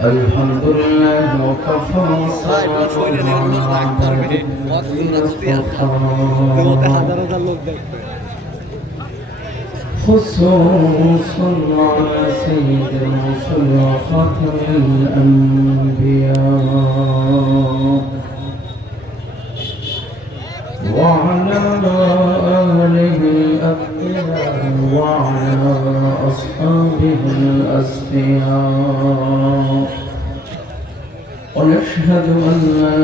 الحمد لله وكفى خصوصا على سيد الرسل وخاتم الأنبياء وعلى آله الأتقياء وعلى أصحابه الأصفياء ونشهد أن لا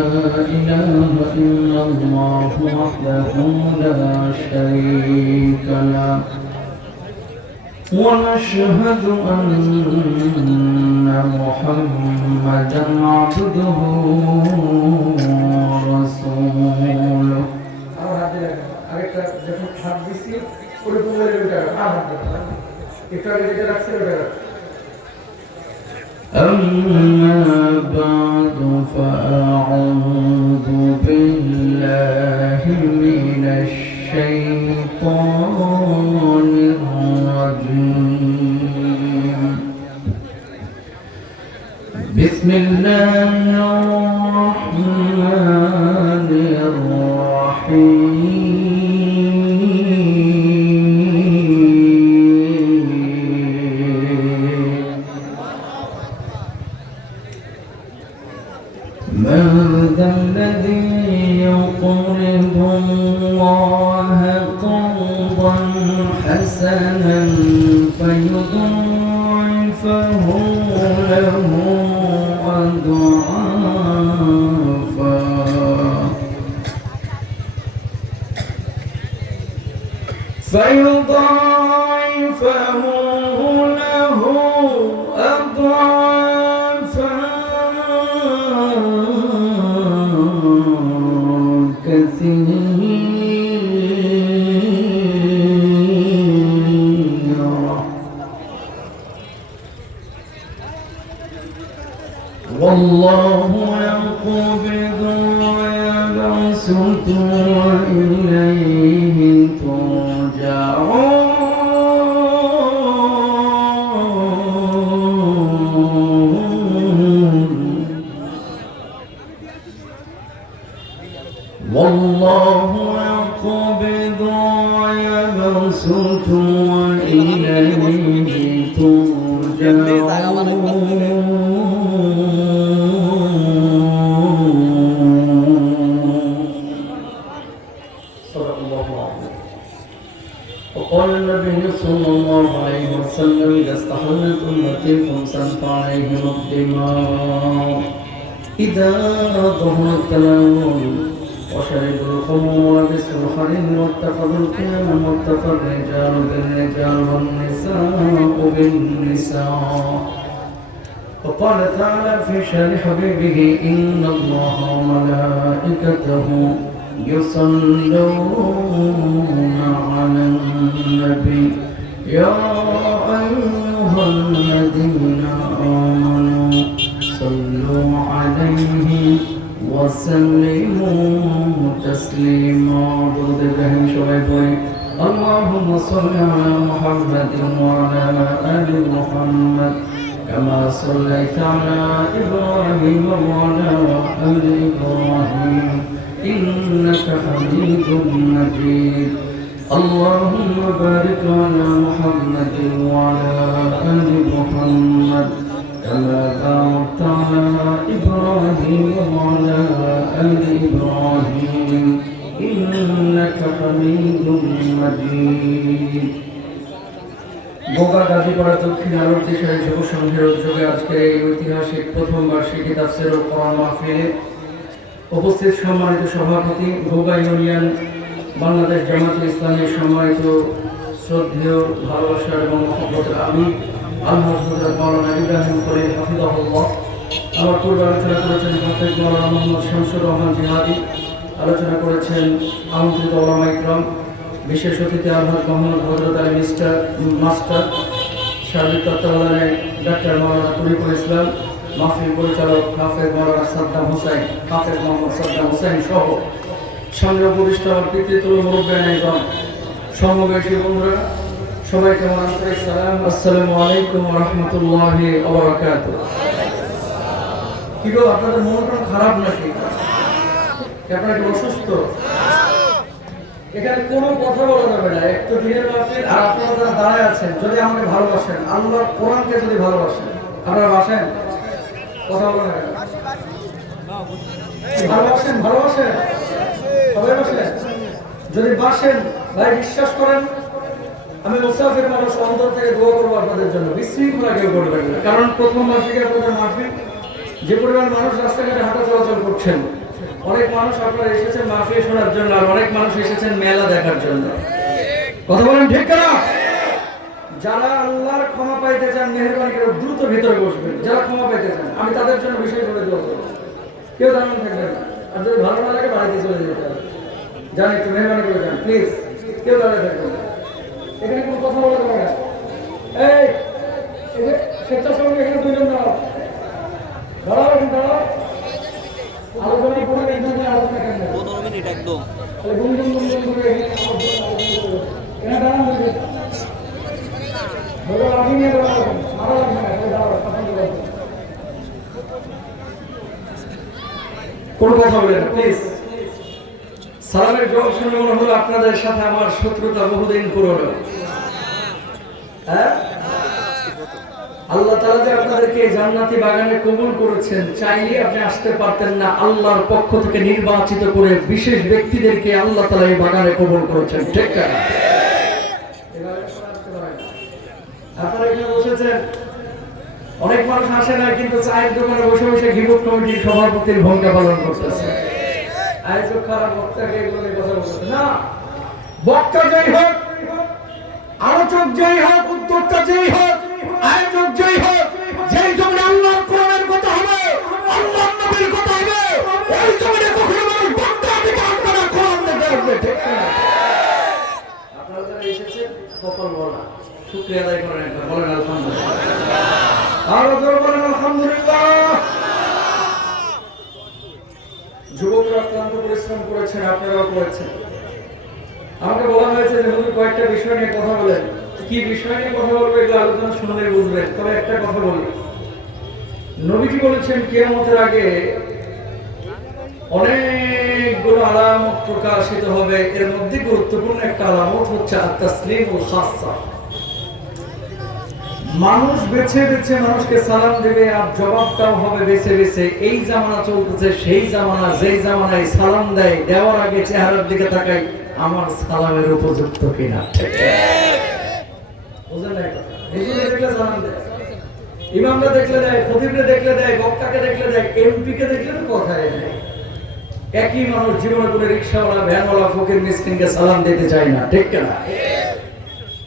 إله إلا الله وحده لا شريك له ونشهد أن محمدا عبده ورسوله أما بعد فأعوذ بالله من الشيطان الرجيم بسم الله الرحمن الرحيم من ذا الذي يقرض الله قرضا حسنا فيضاعفه له أضعافا كثيرا والله يقبض ويبسط وإليه ترجعون والله يقبض ويبسط وإليه ترجعون وقال النبي صلى الله عليه وسلم إذا استحلت أمتي خمسا فعليهم الدماء إذا ظهر التلاوم وشربوا الخمر ولبسوا الحرير واتخذوا القيام واتخذ الرجال بالرجال والنساء بالنساء وقال تعالى في شان حبيبه إن الله وملائكته يصلون على النبي يا أيها الذين آمنوا صلوا عليه وسلموا تسليما اللهم صل على محمد وعلى آل محمد كما صليت على إبراهيم وعلى آل إبراهيم إنك حميد مجيد اللهم بارك على محمد وعلى آل محمد كما باركت على إبراهيم وعلى آل إبراهيم إنك حميد مجيد বোকা গাজীপাড়া দক্ষিণ আলোচী শাহী যুব সংঘের উদ্যোগে আজকের এই ঐতিহাসিক প্রথম বার্ষিকী তাফসীর ও কোরআন মাহফিলে উপস্থিত সম্মানিত সভাপতি ভোগা ইউনিয়ন বাংলাদেশ জামায়াতে ইসলামী সম্মানিত শ্রদ্ধেয় ভালোবাসার এবং মহব্বতের আমির আলহাজ হযরত মাওলানা ইব্রাহিম খলিল হাফিজাহুল্লাহ। আমার পূর্বে আলোচনা করেছেন হাফেজ মাওলানা মোহাম্মদ শামসুর রহমান জিহাদি, আলোচনা করেছেন আমন্ত্রিত ওলামা ইকরাম, বিশেষ অতিথি আলহাজ মোহাম্মদ হযরত আলী মাস্টার, সার্বিক তত্ত্বাবধানে ডাক্তার মাওলানা তরিকুল ইসলাম, মাহফিল পরিচালক হাফেজ মাওলানা সাদ্দাম হোসেন, হাফেজ মোহাম্মদ সাদ্দাম হোসেন সহ সামনে উপবিষ্ট আমার পিতৃতুল মুরব্বিয়ান এবং সমবয়সী বন্ধুরা, সবাইকে আমার আন্তরিক সালাম, আসসালামু আলাইকুম ওয়া রাহমাতুল্লাহি ওয়া বারাকাতুহু। কি গো, আপনাদের মনটা খারাপ নাকি? আপনারা কি অসুস্থ? এখানে কোনো কথা বলা যাবে না। একটু ধীরে বসেন। আর আপনারা যারা দাঁড়ায় আছেন, যদি আমাকে ভালোবাসেন, আল্লাহর কোরআনকে যদি ভালোবাসেন, আপনারা বাসেন? কথা বলেন না। ভালোবাসেন? ভালোবাসেন? সবাই বাসেন? যদি বাসেন, ভাই বিশ্বাস করেন, আমি মুসাফির মানুষ, অন্তর থেকে দোয়া করবো আপনাদের জন্য। বিশৃঙ্খলা কেউ করবেন না। কারণ প্রথম মাসিকে আপনাদের মাহফিল, যে পরিমাণ মানুষ রাস্তাঘাটে হাঁটা চলাচল করছেন, অনেক মানুষ আপনারা এসেছেন মাহফিল শোনার জন্য, আর অনেক মানুষ এসেছেন মেলা দেখার জন্য। কথা বলেন ঠিক না? যারা আল্লাহর ক্ষমা পাইতে চান, মেহেরবানি করে দ্রুত ভিতরে বসবেন। যারা ক্ষমা পাইতে চান, আমি তাদের জন্য বিশেষভাবে দোয়া করব। কেউ দাঁড়ানো থাকবেন না। আর যদি ভালো না লাগে বাড়িতে চলে যেতে হবে। যান, একটু মেহরবানি করে যান প্লিজ। কেউ দাঁড়িয়ে থাকবেন না। এখানে কোনো কথা বলা যাবে না। এই স্বেচ্ছাসেবক এখানে দুইজন দাঁড়াও, দাঁড়াও, এখন দাঁড়াও। আলোচনা করে আলোচনা কেন 15 মিনিট একদম গুনগুন গুনগুন করে এখানে দাঁড়ান। কোনো কথা বলেন না প্লিজ। সালামের জবাব শুনে মনে হলো আপনাদের সাথে আমার শত্রুতা বহুদিন পুরনো। হ্যাঁ, আল্লাহ তাআলা যে আপনাদেরকে জান্নাতি বাগানে কবুল করেছেন, চাইলে আপনি আসতে পারতেন না। আল্লাহর পক্ষ থেকে নির্বাচিত করে বিশেষ ব্যক্তিদেরকে আল্লাহ তাআলা এই বাগানে কবুল করেছেন। ঠিক না? আপনারা এখানে বসেছেন, অনেক মানুষ আসে না, কিন্তু চায়ের দোকানে বসে বসে গিবত কমিটির সভাপতির ভূমিকা পালন করতেছে। আয়োজক খারাপ, বক্তাকে এগুলো নিয়ে কথা বলতেছে না। বক্তা যেই হোক, আলোচক যেই হোক, উদ্যোক্তা যেই হোক, আয়োজক যেই হোক, যেই জমিনে আল্লাহর কোরআনের কথা হবে, আল্লাহর নবীর কথা হবে, ওই জমিনে কখনো মানুষ বক্তা থেকে আপনারা কোরআন দেখে আসবে। ঠিক না? আপনারা যারা এসেছেন, কপাল বলা শুকরিয়া আদায় করেন। একবার বলেন আলহামদুলিল্লাহ। আরো জোরে বলেন আলহামদুলিল্লাহ। যুবকরা ক্লান্ত পরিশ্রম করেছেন, আপনারাও করেছেন। আমাকে বলা হয়েছে যে হুজুর কয়েকটা বিষয় নিয়ে কথা বলেন। কি বিষয় নিয়ে কথা বলবো এগুলো আলোচনা শুনলে বুঝবেন। তবে একটা কথা বলি, নবীজি বলেছেন কিয়ামতের আগে অনেকগুলো আলামত প্রকাশিত হবে। এর মধ্যে গুরুত্বপূর্ণ একটা আলামত হচ্ছে আত-তাসলিমুল খাসসা। মানুষ বেছে বেছে মানুষকে সালাম দেবে, আর জবাবটাও হবে বেছে বেছে। এই জামানা চলতেছে, সেই জামানা, যেই জামানায় সালাম দেয়, দেওয়ার আগে চেহারার দিকে তাকাই, আমার সালামের উপযুক্ত কিনা। বুঝলেন না? হুজুরে দেখলে সালাম দেয়, ইমামরা দেখলে দেয়, খতিবরে দেখলে দেয়, বক্তাকে দেখলে দেয়, এমপি কে দেখলে তো কথাই নেই। একই মানুষ জীবনে করে রিকশাওয়ালা, ভ্যানওয়ালা, ফকির মিসকিনকে সালাম দিতে চায় না। ঠিক না?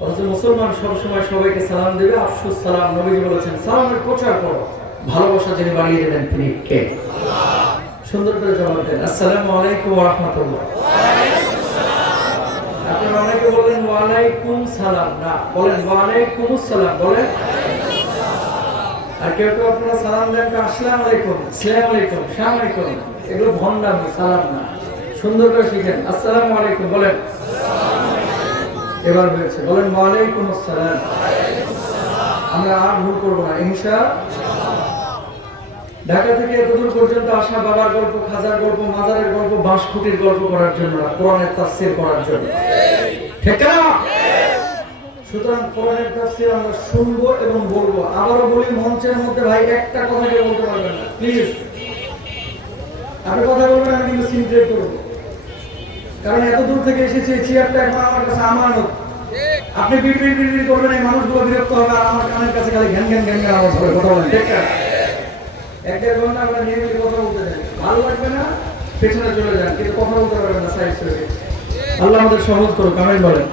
অথচ মুসলমান সবসময় সবাইকে সালাম দেবে। আফসুস সালাম। নবীজি বলেছেন সালামের প্রচার করো, ভালোবাসা যিনি বাড়িয়ে দেবেন তিনি কে? আল্লাহ। সুন্দর করে জবাব দেন, আসসালামু আলাইকুম ওয়া রাহমাতুল্লাহ। আপনারা অনেকে বলেন ওয়া আলাইকুম সালাম, না, বলেন ওয়া আলাইকুমুস সালাম। বলেন। আর কেউ কেউ আপনারা সালাম দেন আসসালামু আলাইকুম, আসসালামু আলাইকুম, আসসালামু আলাইকুম। এগুলো ভণ্ডামি, সালাম না। সুন্দর করে শিখেন, আসসালামু আলাইকুম বলেন। এবার হয়েছে, বলেন ওয়া আলাইকুম আসসালাম। আমরা আর ভুল করবো না ইনশাআল্লাহ। ঢাকা থেকে এতদূর পর্যন্ত আসা বাবার গল্প, খাজার গল্প, মাজারের গল্প, বাঁশখুঁটির গল্প করার জন্য না, কোরআনের তাফসীর করার জন্য। ঠিক না? সুতরাং কোরআনের তাফসীর আমরা শুনবো এবং বলবো। আবারও বলি, মঞ্চের মধ্যে ভাই একটা কথা কেউ বলতে পারবেন না প্লিজ। আপনি কথা বলবেন, আমি কিন্তু সিনক্রেট করবো। কারণ এত দূর থেকে এসেছি, চেয়ারটা এখন আমার কাছে আমানত। আপনি বিড়বিড় বিড়বিড় করবেন, এই মানুষগুলো বিরক্ত হবে, আর আমার কানের কাছে খালি ঘ্যান ঘ্যান ঘ্যান ঘ্যান আওয়াজ হবে। কথা বলেন ঠিক না? এক দেড় ঘন্টা আমরা নিয়মিত কথা বলতে চাই, ভালো লাগবে না, পেছনে চলে যান, কিন্তু কথা বলতে পারবেন না সাইড থেকে। আল্লাহ আমাদের সহজ করুক, আমিন বলেন।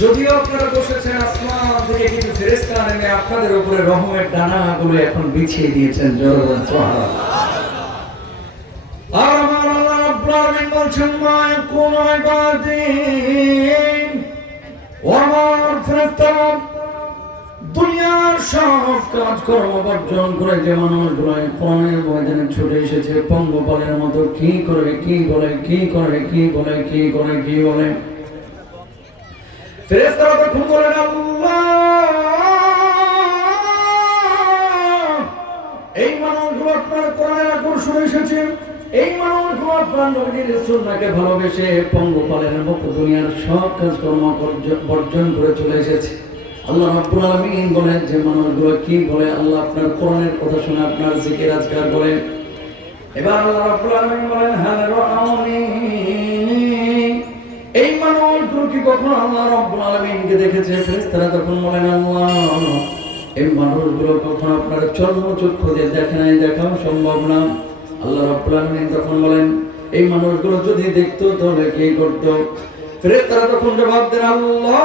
যদিও আপনারা বসেছেন, আসমান থেকে কিছু ফেরেশতা নেমে আপনাদের উপরে রহমের ডানাগুলো এখন বিছিয়ে দিয়েছেন। জোরে বলেন সুবহানাল্লাহ। আর আমার আল্লাহ রাব্বুল আলামিন বলছেন, মা ইয়াকুনু ইবাদি ওয়া আমার ফেরেশতারা দুনিয়ার সব কাজকর্ম বর্জন করে যে মানুষগুলো কোরআনের ময়দানে ছুটে এসেছে পঙ্গপালের মতো, কি করে কি বলে, কি করে কি বলে, কি করে কি বলে, ফেরেশতারা তখন বলেন আল্লাহ, এই মানুষগুলো চলে এসেছে। এই মানুষগুলো আপনার নবীর সুন্নাহকে ভালোবেসে পঙ্গপালের মতো দুনিয়ার সব কাজকর্ম বর্জন করে চলে এসেছে। আল্লাহ রাব্বুল আলামিন বলেন যে মানুষগুলো কি বলে, আল্লাহ আপনার কোরআনের কথা শুনে আপনার জিকির আজকার বলে। এবার আল্লাহ রাব্বুল আলামিন বলেন হাল রাআউনি, এই মানুষগুলো কি কখনো আল্লাহ রাব্বুল আলামিনকে দেখেছে? ফেরেশতারা তখন বলেন আল্লাহ, এই মানুষগুলো কখনো আপনার চর্মচক্ষু দিয়ে দেখে নাই, দেখাও সম্ভব না। আল্লাহ রাব্বুল আলামিন তখন বলেন এই মানুষগুলো যদি দেখতো তাহলে কি করতো? ফেরেশতারা তখন জবাব দেন আল্লাহ,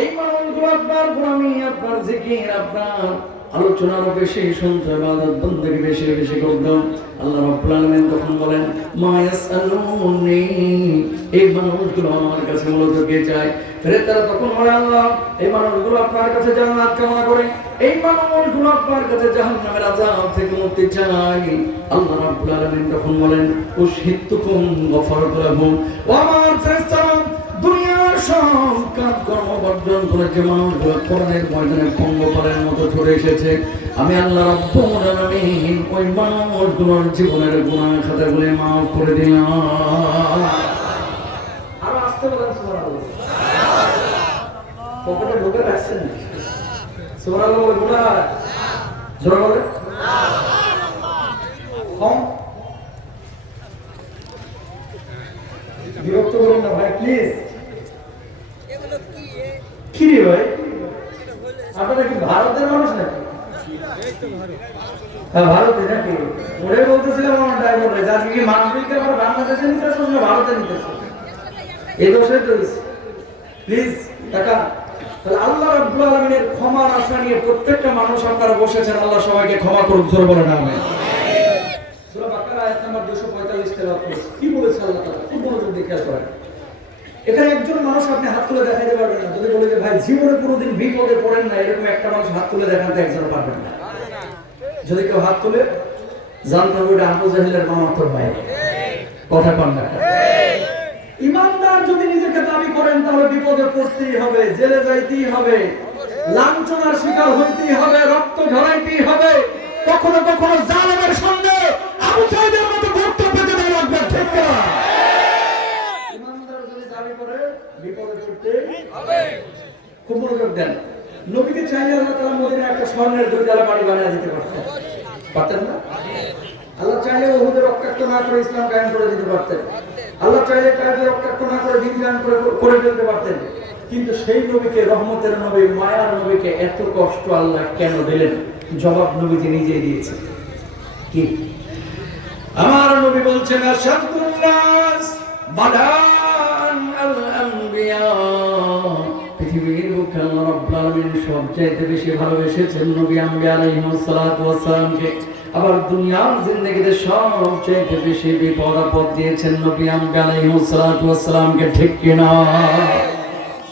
এই মানুষগুলো আপনার গোলামি, আপনার জিকির, আপনার আলোচনার বেশি শুনতো, ইবাদত বন্দেগী বেশি বেশি করতো। আল্লাহ রাব্বুল আলামিন তখন বলেন মা ইয়াসআলুনি, এই মানুষগুলো আমার কাছে মূলত কে চায়? ফেরেশতারা তখন বলে আল্লাহ, এই মানুষগুলো আপনার কাছে জান্নাত কামনা করে, এই মানুষগুলো আপনার কাছে জাহান্নামের আযাব থেকে মুক্তি চায়। আল্লাহ রাব্বুল আলামিন তখন বলেন উশহিদতুকুম গফারতু লাহুম, ও আমার ফেরেশতারা, দুনিয়ার সব কাজকর্ম বর্জন করে যে মানুষগুলো কোরআনের ময়দানে পঙ্গপালের মতো ছড়ে এসেছে, আমি আল্লাহ রাব্বুল আলামিন ওই মানুষগুলোর জীবনের গুনাহ খাতাগুলো মাফ করে দিলাম। আর আসতে বলেন সুবহানাল্লাহ। পকেটে ঢুকে রাখছেন সুবহানাল্লাহ বলুন না, জোরে বলেন কম বিরক্ত করুন না ভাই প্লিজ। কি রে ভাই, আপনারা কি ভারতের মানুষ নাকি? ভারতে নাকি? ওরে বলতেছিলাম আমার ড্রাইভার ভাই, আজকে কি মানবিককে আমরা বাংলাদেশে নিতেছি না ভারতে নিতেছি? এই দোষে তো প্লিজ টাকা। তাহলে আল্লাহ রাব্বুল আলামিনের ক্ষমার আশা নিয়ে প্রত্যেকটা মানুষ আপনারা বসেছেন, আল্লাহ সবাইকে ক্ষমা করুন, জোরে বলেন আমিন। সূরা বাকারা আয়াত নাম্বার 245 তেলাওয়াত করেছি। কি বলেছে আল্লাহ তাআলা? খুব মনোযোগ দিয়ে খেয়াল করেন। এখানে একজন মানুষ আপনি হাত তুলে দেখাইতে পারবেন না, যদি বলে যে ভাই জীবনে কোনোদিন বিপদে পড়েন না, এরকম একটা মানুষ হাত তুলে দেখাতে একজন পারবেন না। যদি কেউ হাত তুলে জানতে হবে এটা আবু জাহেলের মামাতো ভাই, কথা কন না। ইমানদার যদি নিজেকে দাবি করেন তাহলে বিপদে পড়তেই হবে, জেলে যাইতেই হবে, লাঞ্ছনার শিকার হইতেই হবে, রক্ত ঝরাইতেই হবে, কখনো কখনো জালেমের সঙ্গে আবু সাইদের মতো ভক্ত পেতে দেওয়া লাগবে, ঠিক না? ইমানদার যদি দাবি করে বিপদে পড়তে হবে। খুব মনোযোগ দেন। নবীকে চাইলে আল্লাহ তাআলা মদিনায় একটা স্বর্ণের দুইতলা বাড়ি বানিয়ে দিতে পারতেন, পারতেন না? আল্লাহ চাইলে উহুদে রক্তাক্ত না করে ইসলাম কায়েম করে দিতে পারতেন। আল্লাহ চাইলে কায়েদে রক্তাক্ত না করে দিন দান করে ফেলতে পারতেন। কিন্তু সেই নবীকে, রহমতের নবী, মায়ার নবীকে এত কষ্ট আল্লাহ কেন দিলেন? জবাব নবীজি নিজেই দিয়েছেন। কি আমার নবী বলছেন আশাদুন নাস বাদান আল আম্বিয়া, পৃথিবীর বুকে আল্লাহ রাব্বুল আলামিন সবচেয়ে বেশি ভালোবেসেছেন নবী আম্বিয়া আলাইহিস সালাতু ওয়াস সালামকে। আবার দুনিয়ার জিন্দেগিতে সবচেয়ে বেশি বিপদ আপদ দিয়েছেন নবী আম্বিয়া আলাইহিস সালাতু ওয়াস সালামকে, ঠিক কি না?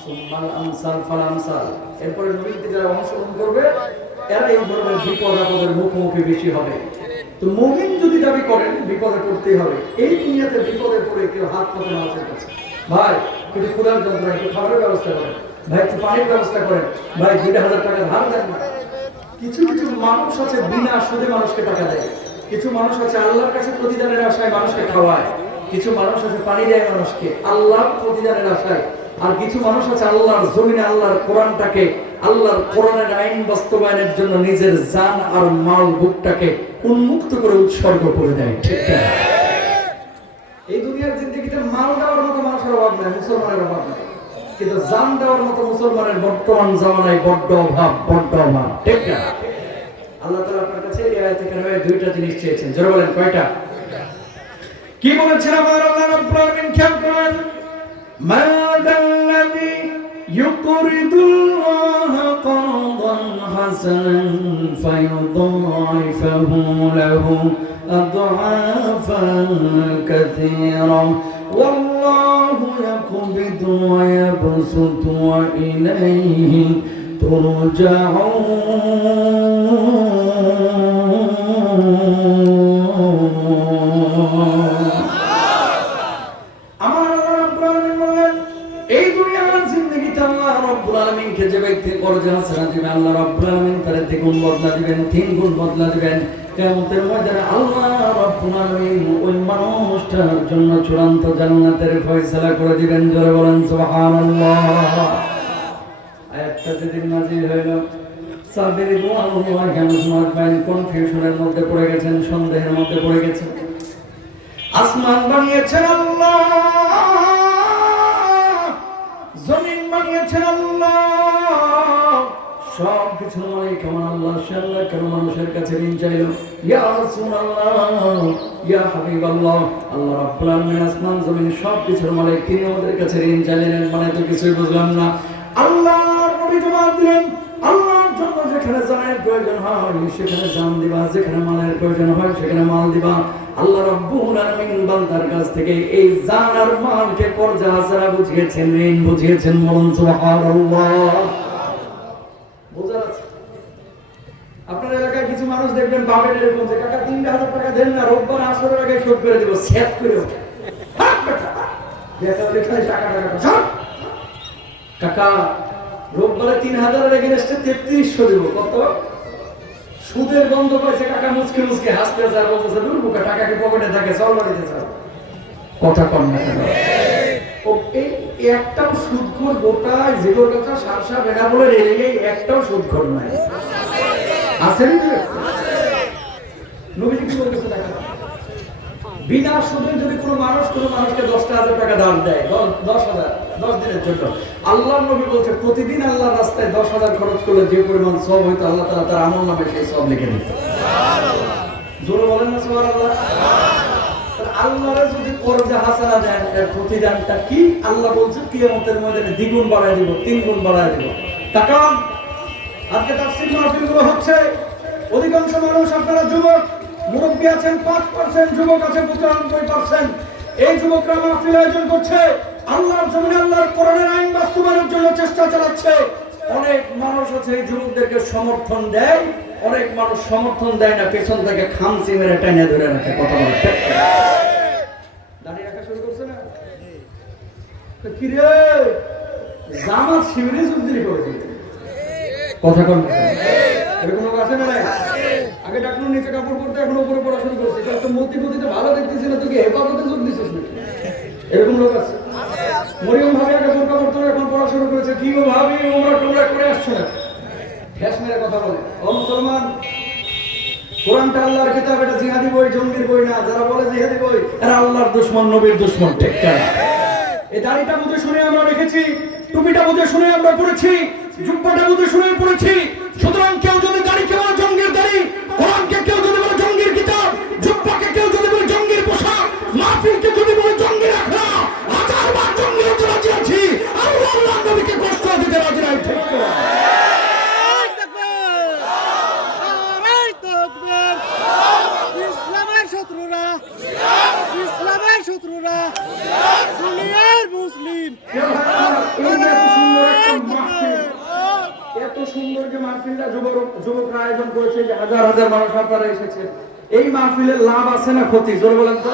সুম্মাল আমসাল ফাল আমসাল, এরপরে নবীকে যারা অনুসরণ করবে এরা এই ধরনের বিপদ আপদের মুখোমুখি বেশি হবে। তো মুমিন যদি দাবি করেন বিপদে পড়তেই হবে, এই দুনিয়াতে বিপদে পড়ে কেউ হাত পাতে মানুষের কাছে, ভাই একটু ক্ষুধার যন্ত্রণা, একটু খাবারের ব্যবস্থা করেন, ভাই একটু পানির ব্যবস্থা করেন, ভাই 2000 টাকা ধার দেন না। কিছু কিছু মানুষ আছে বিনা সুদে মানুষকে টাকা দেয়, কিছু মানুষ আছে আল্লাহর কাছে প্রতিদানের আশায় মানুষকে খাওয়ায়, কিছু মানুষ আছে পানি দেয় মানুষকে আল্লাহর প্রতিদানের আশায়, আর কিছু মানুষ আছে আল্লাহর জমিনে আল্লাহর কোরআনটাকে, আল্লাহর কোরআনের আইন বাস্তবায়নের জন্য নিজের জান আর মাল বুকটাকে উন্মুক্ত করে উৎসর্গ করে দেয়, ঠিক না? এই দুনিয়ার জিন্দেগিতে মাল দেওয়ার মতো মানুষের অভাব নাই, মুসলমানের অভাব নাই, কিন্তু জান দেওয়ার মতো মুসলমানের বর্তমান জামানায় বড্ড অভাব, বড্ড অভাব, ঠিক না? আল্লাহ তাআলা আপনার কাছে এই আয়াত থেকে দুইটা জিনিস চেয়েছেন, জোরে বলেন কয়টা? কি বলেছেন আমার আল্লাহ রাব্বুল আলামিন? খেয়াল করেন, মাদাল্লাযী ইউকরিদুল্লাহ করদান হাসানান ফায়ুদাইফাহু লাহু আদআফান কাসীরা ওয়াল্লাহু ইয়াকবিদু ওয়া ইয়াবসুতু ওয়া ইলাইহি তুরজাউন। এই দুনিয়ার জিন্দেগিতে আল্লাহ রাব্বুল রব্বুল আলামিনকে যে ব্যক্তি করজে হাসানা দিবেন আল্লাহ রব্বুল আলামিন তার দ্বিগুণ বদলা দিবেন, তিনগুণ বদলা দিবেন। কিয়ামতের ময়দানে আল্লাহ রব্বুল আলামিন ওই মানুষটার জন্য চূড়ান্ত জান্নাতের ফয়সালা করে দিবেন। জোরে বলেন সুবহানাল্লাহ। আয়াতটা যেদিন নাযিল হইল সাহাবীরা রাদিয়াল্লাহু আনহুম কনফিউশনের মধ্যে পড়ে গেছেন, সন্দেহের মধ্যে পড়ে গেছেন। আসমান বানিয়েছেন আল্লাহ, জমিন বানিয়েছেন আল্লাহ, সব কিছু মালিক আমার আল্লাহ। সে আল্লাহ কেন মানুষের কাছে ঋণ চাইল? ইয়া রাসূলুল্লাহ, ইয়া হাবিবাল্লাহ, আল্লাহ রাব্বুল আলামিন আসমান জমিন সব কিছুর মালিক, তিনি আমাদের কাছে ঋণ চাইলেন মানে তো কিছুই বুঝলাম না। আল্লাহর নবী জবাব দিলেন, আল্লাহর জন্য যেখানে জানের প্রয়োজন হয় সেখানে জান দিবা, যেখানে মালের প্রয়োজন হয় সেখানে মাল দিবা। আল্লাহ রাব্বুল আলামিন বান্দার কাছ থেকে এই জান আর মালকে কর্জা হাসানা বুঝিয়েছেন, ঋণ বুঝিয়েছেন। বলুন সুবহানাল্লাহ। বোঝা যাচ্ছে? আপনার এলাকায় কিছু মানুষ দেখবেন বাবের এরকম যে কাকা 3000 টাকা দেন না, রোববার আসরের আগে শোধ করে দেব, সেট করে ওঠে। হাট বেটা যেটা লেখায় টাকা সব কাকা রোববারে 3000 এর এগেইনস্টে 3300 দেব। কত সুদের গন্ধ পাইছে কাকা, মুচকে মুচকে হাসতে যায়, বলতেছে দূর বুকা টাকা কি পকেটে থাকে, চল বাড়িতে চল। কথা কম না কেন? ও এই একটাও সুদখোর গোটা জীবন কথা সারসা বেনা বলে রেলে একটাও সুদখোর নাই আছেন কি? নবীজি কি বলতেছে দেখা, বিনা সুদে যদি কোনো মানুষকে 10,000 টাকা দান দেয়, 10,000 10 দিনের জন্য, আল্লাহর নবী বলছে প্রতিদিন আল্লাহর রাস্তায় 10,000 খরচ করলে যে পরিমাণ সওয়াব হইতো আল্লাহ তাআলা তার আমল নামে সেই সওয়াব লিখে দিত। সুবহানাল্লাহ। জোরে বলেন না সুবহানাল্লাহ। আল্লাহরে যদি কর্জা হাসানা দেন এর প্রতিদানটা কি? আল্লাহ বলছে কিয়ামতের ময়দানে দ্বিগুণ বাড়ায় দিব, তিনগুণ বাড়ায় দিব। টাকা আজকে তাফসীর মাহফিলগুলো হচ্ছে, অধিকাংশ মানুষ আপনারা যুবক, মুরব্বী আছেন 5%, যুবক আছে 95%। এই যুবকরা মাহফিল আয়োজন করছে, আল্লাহর জমিনে আল্লাহর কোরআনের আইন বাস্তবায়নের জন্য চেষ্টা চালাচ্ছে। অনেক মানুষ আছে এই যুবকদেরকে সমর্থন দেয়, অনেক মানুষ সমর্থন দেয় না, পেছন থেকে খামচি মেরে টেনে ধরে রাখে। কথা বলে দাঁড়িয়ে রাখা শুরু করছে না? কি রে জামাত শিবিরে যুদ্ধি করেছে। কথা কম এরকম লোক আছে না? আগে ডাকলো নিচে কাপড় পরতে, এখন উপরে পড়া শুরু করছে। এটা তো মূর্তিপতিতে ভালো দেখতেছিল, তুই কি হেফাজতে যোগ দিছিস নাকি? এরকম লোক আছে। মরিয়ম ভাবি আগে বোরকা পরতো, এখন পড়া শুরু করেছে। কি গো ভাবি, ওমরা টোমরা করে আসছো না? ঠেস মেরে কথা বলে। ও মুসলমান, কোরআনটা আল্লাহর কিতাব, এটা জিহাদি বই, জঙ্গির বই না। যারা বলে জিহাদি বই এরা আল্লাহর দুশমন, নবীর দুশমন। ঠিক না? এই দাড়িটা বুঝে শুনে আমরা রেখেছি, টুপিটা বুঝে শুনে আমরা পড়েছি, জুব্বাটা বুঝে শুনে পড়েছি। সুতরাং কেউ যদি দাড়িকে বলে জঙ্গির দাড়ি, কোরআনকে কেউ যদি বলে জঙ্গির কিতাব, জুব্বাকে কেউ যদি বলে জঙ্গির পোশাক, মাহফিলকে যদি বলে জঙ্গির আখড়া, 1000 বার জঙ্গি হতে রাজি আছি, আল্লাহর নবীকে কষ্ট দিতে রাজি নাই। ঠিক না? ইসলামের শত্রুরা দুনিয়ার মুসলিম। এত সুন্দর যে মাহফিলটা যুবকরা আয়োজন করেছে, যে হাজার হাজার মানুষ আপনারা এসেছে, এই মাহফিলের লাভ আছে না ক্ষতি? জোরে বলেন তো।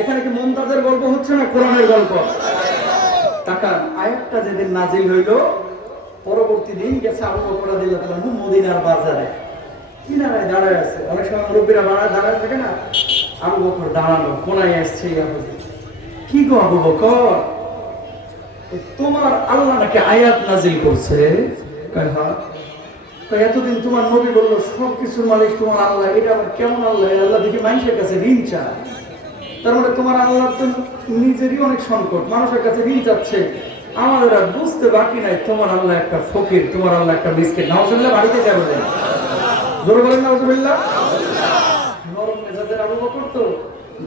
এখানে কি মুমতাজের গল্প হচ্ছে না কোরআনের গল্প? টাকা আয়াতটা যেদিন নাজিল হইল, পরবর্তী দিন গেছে আবু বকর রাদিয়াল্লাহু তাআলা মদিনার বাজারে কিনারায় দাঁড়ায় আছে। অনেক সময় মুরব্বীরা দাঁড়ায় থাকে না, আবু বকর দাঁড়ানো, কোনায় আসছে ইয়াহুদি। কি গো আবু বকর, তোমার আল্লাহ নাকি আয়াত নাজিল করছে? এতদিন তোমার নবী বললো সবকিছুর মালিক তোমার আল্লাহ, এটা আবার কেমন আল্লাহ? আল্লাহ দেখি মানুষের কাছে ঋণ চায়। তার মানে তোমার আল্লাহ তো নিজেরই অনেক সংকট, মানুষের কাছে ঋণ চাচ্ছে। আমাদের আর বুঝতে বাকি নাই তোমার আল্লাহ একটা ফকির, তোমার আল্লাহ একটা মিসকিন। নাউজুবিল্লাহ, বাড়িতে যাবে না। জোরে বলেন নাউজুবিল্লাহ। নরম মেজাজের আবু বকর তো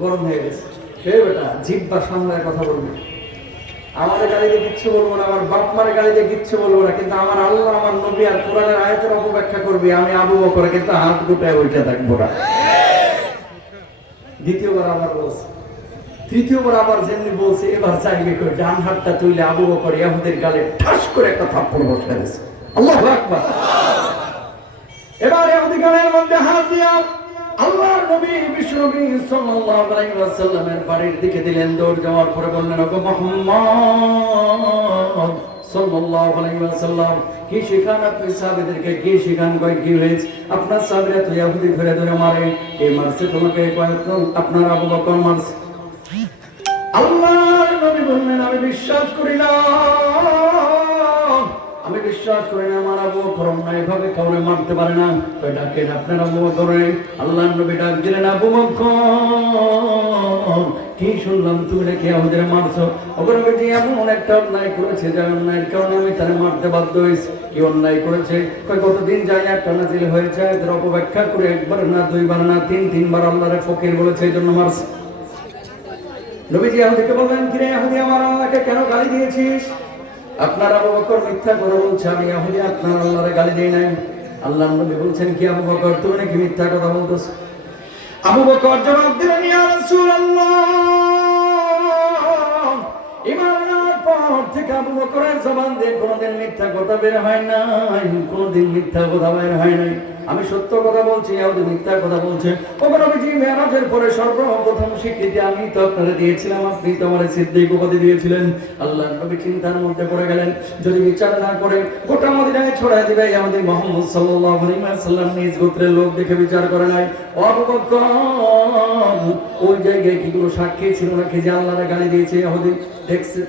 গরম হয়ে গেছে। হে বেটা, জিহ্বা সামলায় কথা বলবে। আমাদের গাড়িতে কিচ্ছু বলবো না, আমার বাপ মার গাড়িতে কিচ্ছু বলবো না, কিন্তু আমার আল্লাহ, আমার নবী আর কোরআনের আয়াতের অপব্যাখ্যা করবি, আমি আবু বকর কিন্তু হাত গুটায় উঠে থাকবো না। দ্বিতীয়বার আবার বলছে, তৃতীয়বার আবার যেমনি বলছে, এবার চাইবে করে ডান হাতটা তুইলে আবু বকর ইহুদের গালে ঠাস করে একটা থাপ্পড় বসিয়ে দিয়েছে। আল্লাহু আকবার। এবার ইহুদি গালের মধ্যে হাত দিয়া আল্লাহর নবী বিশ্বনবী সাল্লাল্লাহু আলাইহি ওয়াসাল্লামের বাড়ির দিকে দিলেন। দৌড় যাওয়ার পরে বললেন, ওগো মুহাম্মদ সাল্লাল্লাহু আলাইহি ওয়াসাল্লাম কি শিখান আপনি সাহাবীদেরকে, কি শিখান? কয় কি হয়েছে? আপনার সাহাবীরা তো ইহুদি ধরে ধরে মারে, কে মারছে তোমাকে? কয় আপনার আবু বকর মারছে। আল্লাহর নবী বললেন আমি বিশ্বাস করি না, আমি বিশ্বাস করি না আমার আবু বকর অন্যায়ভাবে কাউকে মারতে পারে না। তো ডাকেন আপনার আবু বকরে। আল্লাহর নবী ডাক দিলেন, আবু বকর কি শুনলাম তুমি নাকি আমাদের মারছো? ওগো নবীজি এমন একটা অন্যায় করেছে যে অন্যায়ের কারণে আমি তারে মারতে বাধ্য হয়েছি। কি অন্যায় করেছে? কয় কতদিন যায় একটা নাজিল হয়েছে, এদের অপব্যাখ্যা করে একবার না দুইবার না তিনবার আল্লাহরে ফকির বলেছে, এই জন্য মারছে। নবীজি ইহুদিকে বললেন, কিরে ইহুদি আমার আল্লাহকে কেন গালি দিয়েছিস? আপনার আবু বকর মিথ্যা কথা বলছে, আমি ইহুদি আপনার আল্লাহরে গালি দেই নাই। আল্লাহর নবী বলছেন, কি আবু বকর তুমি নাকি মিথ্যা কথা বলতেছ? আবু বকর জবাব দিলেন, ইয়া রাসূলুল্লাহ, ঈমান আনার পর থেকে আবু বকরের জবান দিয়ে কোনোদিন মিথ্যা কথা বের হয় নাই, কোনোদিন মিথ্যা কথা বের হয় নাই। আমি সত্য কথা বলছি, ইহুদি মিথ্যা কথা বলছে। ওগো নবীজি মেরাজের পরে সর্বপ্রথম স্বীকৃতি আমি তো আপনারে দিয়েছিলাম, আপনি তো আমারে সিদ্দিক উপাধি দিয়েছিলেন। আল্লাহর নবী চিন্তার মধ্যে পড়ে গেলেন, যদি বিচার না করে গোটা মদিনায় ছড়ায় দিবে, আমাদের মুহাম্মদ সাল্লাল্লাহু আলাইহি ওয়াসাল্লাম নিজ গোত্রের লোক দেখে বিচার করে নাই। আবু বকর ওই জায়গায় কি কোনো সাক্ষী ছিল নাকি যে আল্লাহরে গালি দিয়েছে ইহুদি? দেখছে।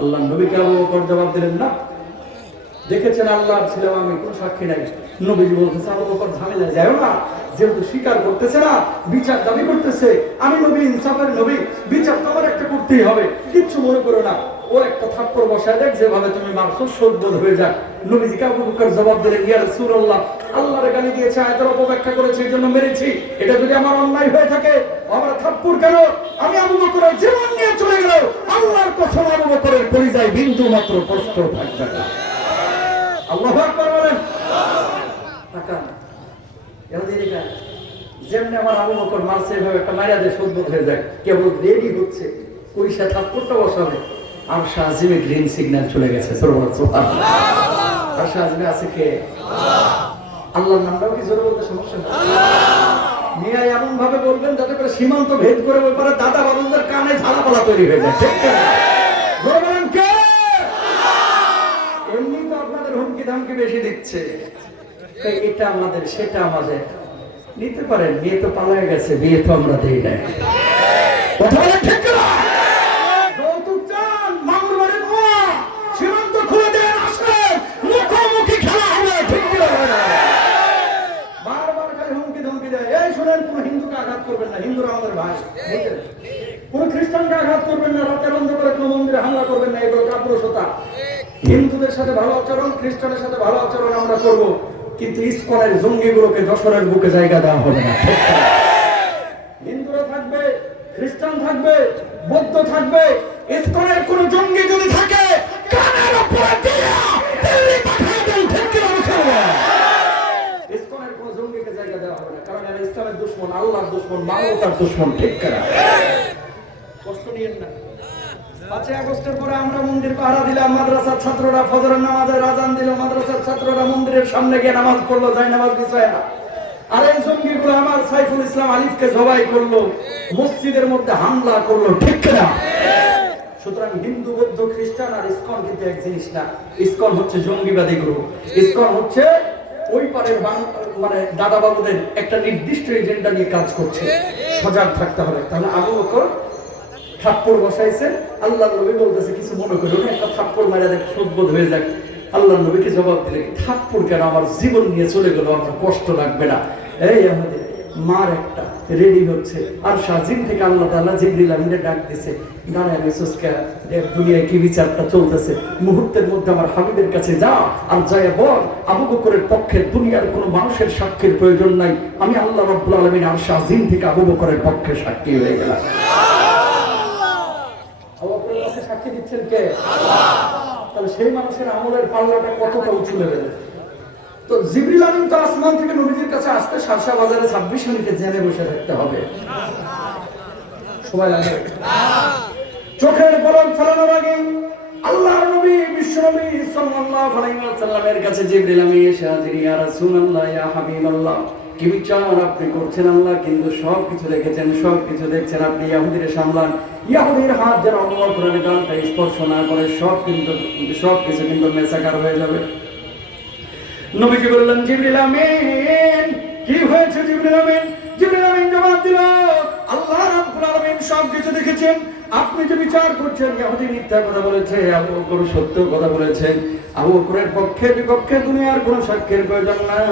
আল্লাহর নবীকে আবু বকর জবাব দিলেন, না দেখেছেন আল্লাহর ছিলাম আমি, কোন সাক্ষী নাই। নবীজি বলতেছে, আবু বকর ঝামেলা যায় না, যেহেতু স্বীকার করতেছে না, বিচার দাবি করতেছে, আমি নবী, ইনসাফের নবী, বিচার তোমার একটা করতেই হবে, কিচ্ছু মনে করো না। ও একটা থাপ্পড় বসায় দেখ, যেভাবে তুমি মারছো শোধবোধ হয়ে যাক। নবীজিকে আবু বকর জবাব দিলেন, ইয়া রাসূলুল্লাহ, আল্লাহর গালি দিয়েছে, আয়াতের অপব্যাখ্যা করেছে, এই জন্য মেরেছি। এটা যদি আমার অন্যায় হয়ে থাকে, আমার থাপ্পড় কেন? আমি আবু বকরের জীবন নিয়ে চলে গেল, আল্লাহর কসম আবু বকরের পরিচয় বিন্দু মাত্র কষ্ট থাকবে না। আল্লাহু আকবার বলেন। তাকান ইহুদিরা যেমনি আমার আবু বকর মারছে, এভাবে একটা মাইরা দিয়ে শোধবোধ হয়ে যায়, কেবল রেডি হচ্ছে কুইশা থাপ্পড়টা বসাবে, আর শাহজিমে গ্রিন সিগন্যাল চলে গেছে। সুবহানাল্লাহ। আর শাহজিমে আছে কে? আল্লাহর নামটাও কি জোরে বলতে সমস্যা না? মিয়া এমন ভাবে বলবেন যাতে করে সীমান্ত ভেদ করে ওই পারে দাদা বাবুদের কানে ঝালাপালা তৈরি হয়ে যায়। ঠিক না? জোরে বলেন কে? এমনি তো আপনাদের হুমকি ধামকি বেশি দিচ্ছে, এটা আমাদের সেটা আমাদের নিতে পারেন। বিয়ে তো পালায় গেছে, বিয়ে তো আমরা দেই নাই। কথা বলেন ঠিক না? যৌতুক চান, মামুর বাড়ির মোয়া, সীমান্ত খুলে দেন, আসেন, মুখোমুখি খেলা হবে। ঠিক কি হবে না? বারবার খালি হুমকি ধমকি দেয়, এই শুনেন, কোন হিন্দুকে আঘাত করবেন না, হিন্দুরা আমাদের ভাই। কোন খ্রিস্টানকে আঘাত করবেন না, রাতের অন্ধকারে কোন মন্দিরে হামলা করবেন না, এগুলো কাপুরুষতা। হিন্দুদের সাথে ভালো আচরণ, খ্রিস্টানের সাথে ভালো আচরণ আমরা করব, কিন্তু ইসকনের জঙ্গিগুলোকে যশোরের বুকে জায়গা দেওয়া হবে না। হিন্দুরা থাকবে, খ্রিস্টান থাকবে, বৌদ্ধ থাকবে, ইসকনের কোন জঙ্গি যদি থাকে, কানের উপরে দিয়া দিল্লি পাঠিয়ে দেন। ঠিক কি মুসলমান? ইসকনের কোন জঙ্গিকে জায়গা দেওয়া হবে না, কারণ এরা ইসলামের দুশমন, আল্লাহর দুশমন, মানবতার দুশমন। ঠিক না? কষ্ট নিয়েন না। 5 আগস্টের পরে আমরা মন্দির পাহারা দিলাম, মাদ্রাসার ছাত্ররা ফজরের নামাজের আযান দিল, মাদ্রাসার ছাত্ররা মন্দিরের সামনে গিয়ে নামাজ পড়লো, যায় নামাজ বিছায়া। আর এই জঙ্গিগুলো আমার সাইফুল ইসলাম আলিফকে জবাই করলো, মসজিদের মধ্যে হামলা করলো। ঠিক না? সুতরাং হিন্দু, বৌদ্ধ, খ্রিস্টান আর ইসকন কিন্তু এক জিনিস না। ইসকন হচ্ছে জঙ্গিবাদী গ্রুপ। ইসকন হচ্ছে ওই পারের মানে দাদা বাবুদের একটা নির্দিষ্ট এজেন্ডা নিয়ে কাজ করছে, সজাগ থাকতে হবে। তাহলে আবু বকর থাপ্পড় বসাইছেন, আল্লাহর নবী বলতেছে কিছু মনে করো না, একটা থাপ্পড় মারা দেখ শোধবোধ হয়ে যাক। আল্লাহর নবীকে জবাব দিলে, থাপ্পড় কেন, আমার জীবন নিয়ে চলে গেল, আমার কষ্ট লাগবে না। এই আমাদের মার একটা রেডি হচ্ছে, আর শাহজিম থেকে আল্লাহ তাআলা জিবরিল আমিনকে ডাক দিছে, দাঁড়ায় মেসুসকা দেখ দুনিয়ায় কি বিচারটা চলতেছে, মুহূর্তের মধ্যে আমার হাবিবের কাছে যা, আর যায় বল আবু বকরের পক্ষে দুনিয়ার কোনো মানুষের সাক্ষীর প্রয়োজন নাই, আমি আল্লাহ রাব্বুল আলামিন আর শাহজিম থেকে আবু বকরের পক্ষে সাক্ষী হয়ে গেলাম। সাক্ষী দিচ্ছেন কে? আল্লাহ। তাহলে সেই মানুষের আমলের পাল্লাটা কতটা উঁচু লেভেলে। তো জিবরিল আমিন তো আসমান থেকে নবীজির কাছে আসতে শার্শা বাজারে 26 মিনিটে জেনে বসে থাকতে হবে, সময় লাগে না। চোখের পলক ফেলানোর আগে আল্লাহর নবী বিশ্বনবী সাল্লাল্লাহু আলাইহি ওয়াসাল্লামের কাছে জিবরিল আমিন এসে হাজির, ইয়া রাসূলুল্লাহ, ইয়া হাবিবাল্লাহ, কি বিচার আপনি করছেন আল্লাহ, কিন্তু সবকিছু দেখেছেন, সবকিছু দেখছেন। আপনি ইহুদিরে সামলান, ইহুদির হাত যেন আবু বকরের গালটা স্পর্শ না করে, সবকিছু কিন্তু মেসাকার হয়ে যাবে। নবীজি বললেন, জিবরিল আমিন, কি হয়েছে জিবরিল আমিন? জিবরিল আমিন জবাব দিল, আল্লাহ রাব্বুল আলামিন সবকিছু দেখেছেন। আপনি যে বিচার করছেন ইহুদি মিথ্যা কথা বলেছে, আবু বকর সত্য কথা বলেছেন। আবু বকরের পক্ষে বিপক্ষে দুনিয়ার কোনো সাক্ষীর প্রয়োজন নাই,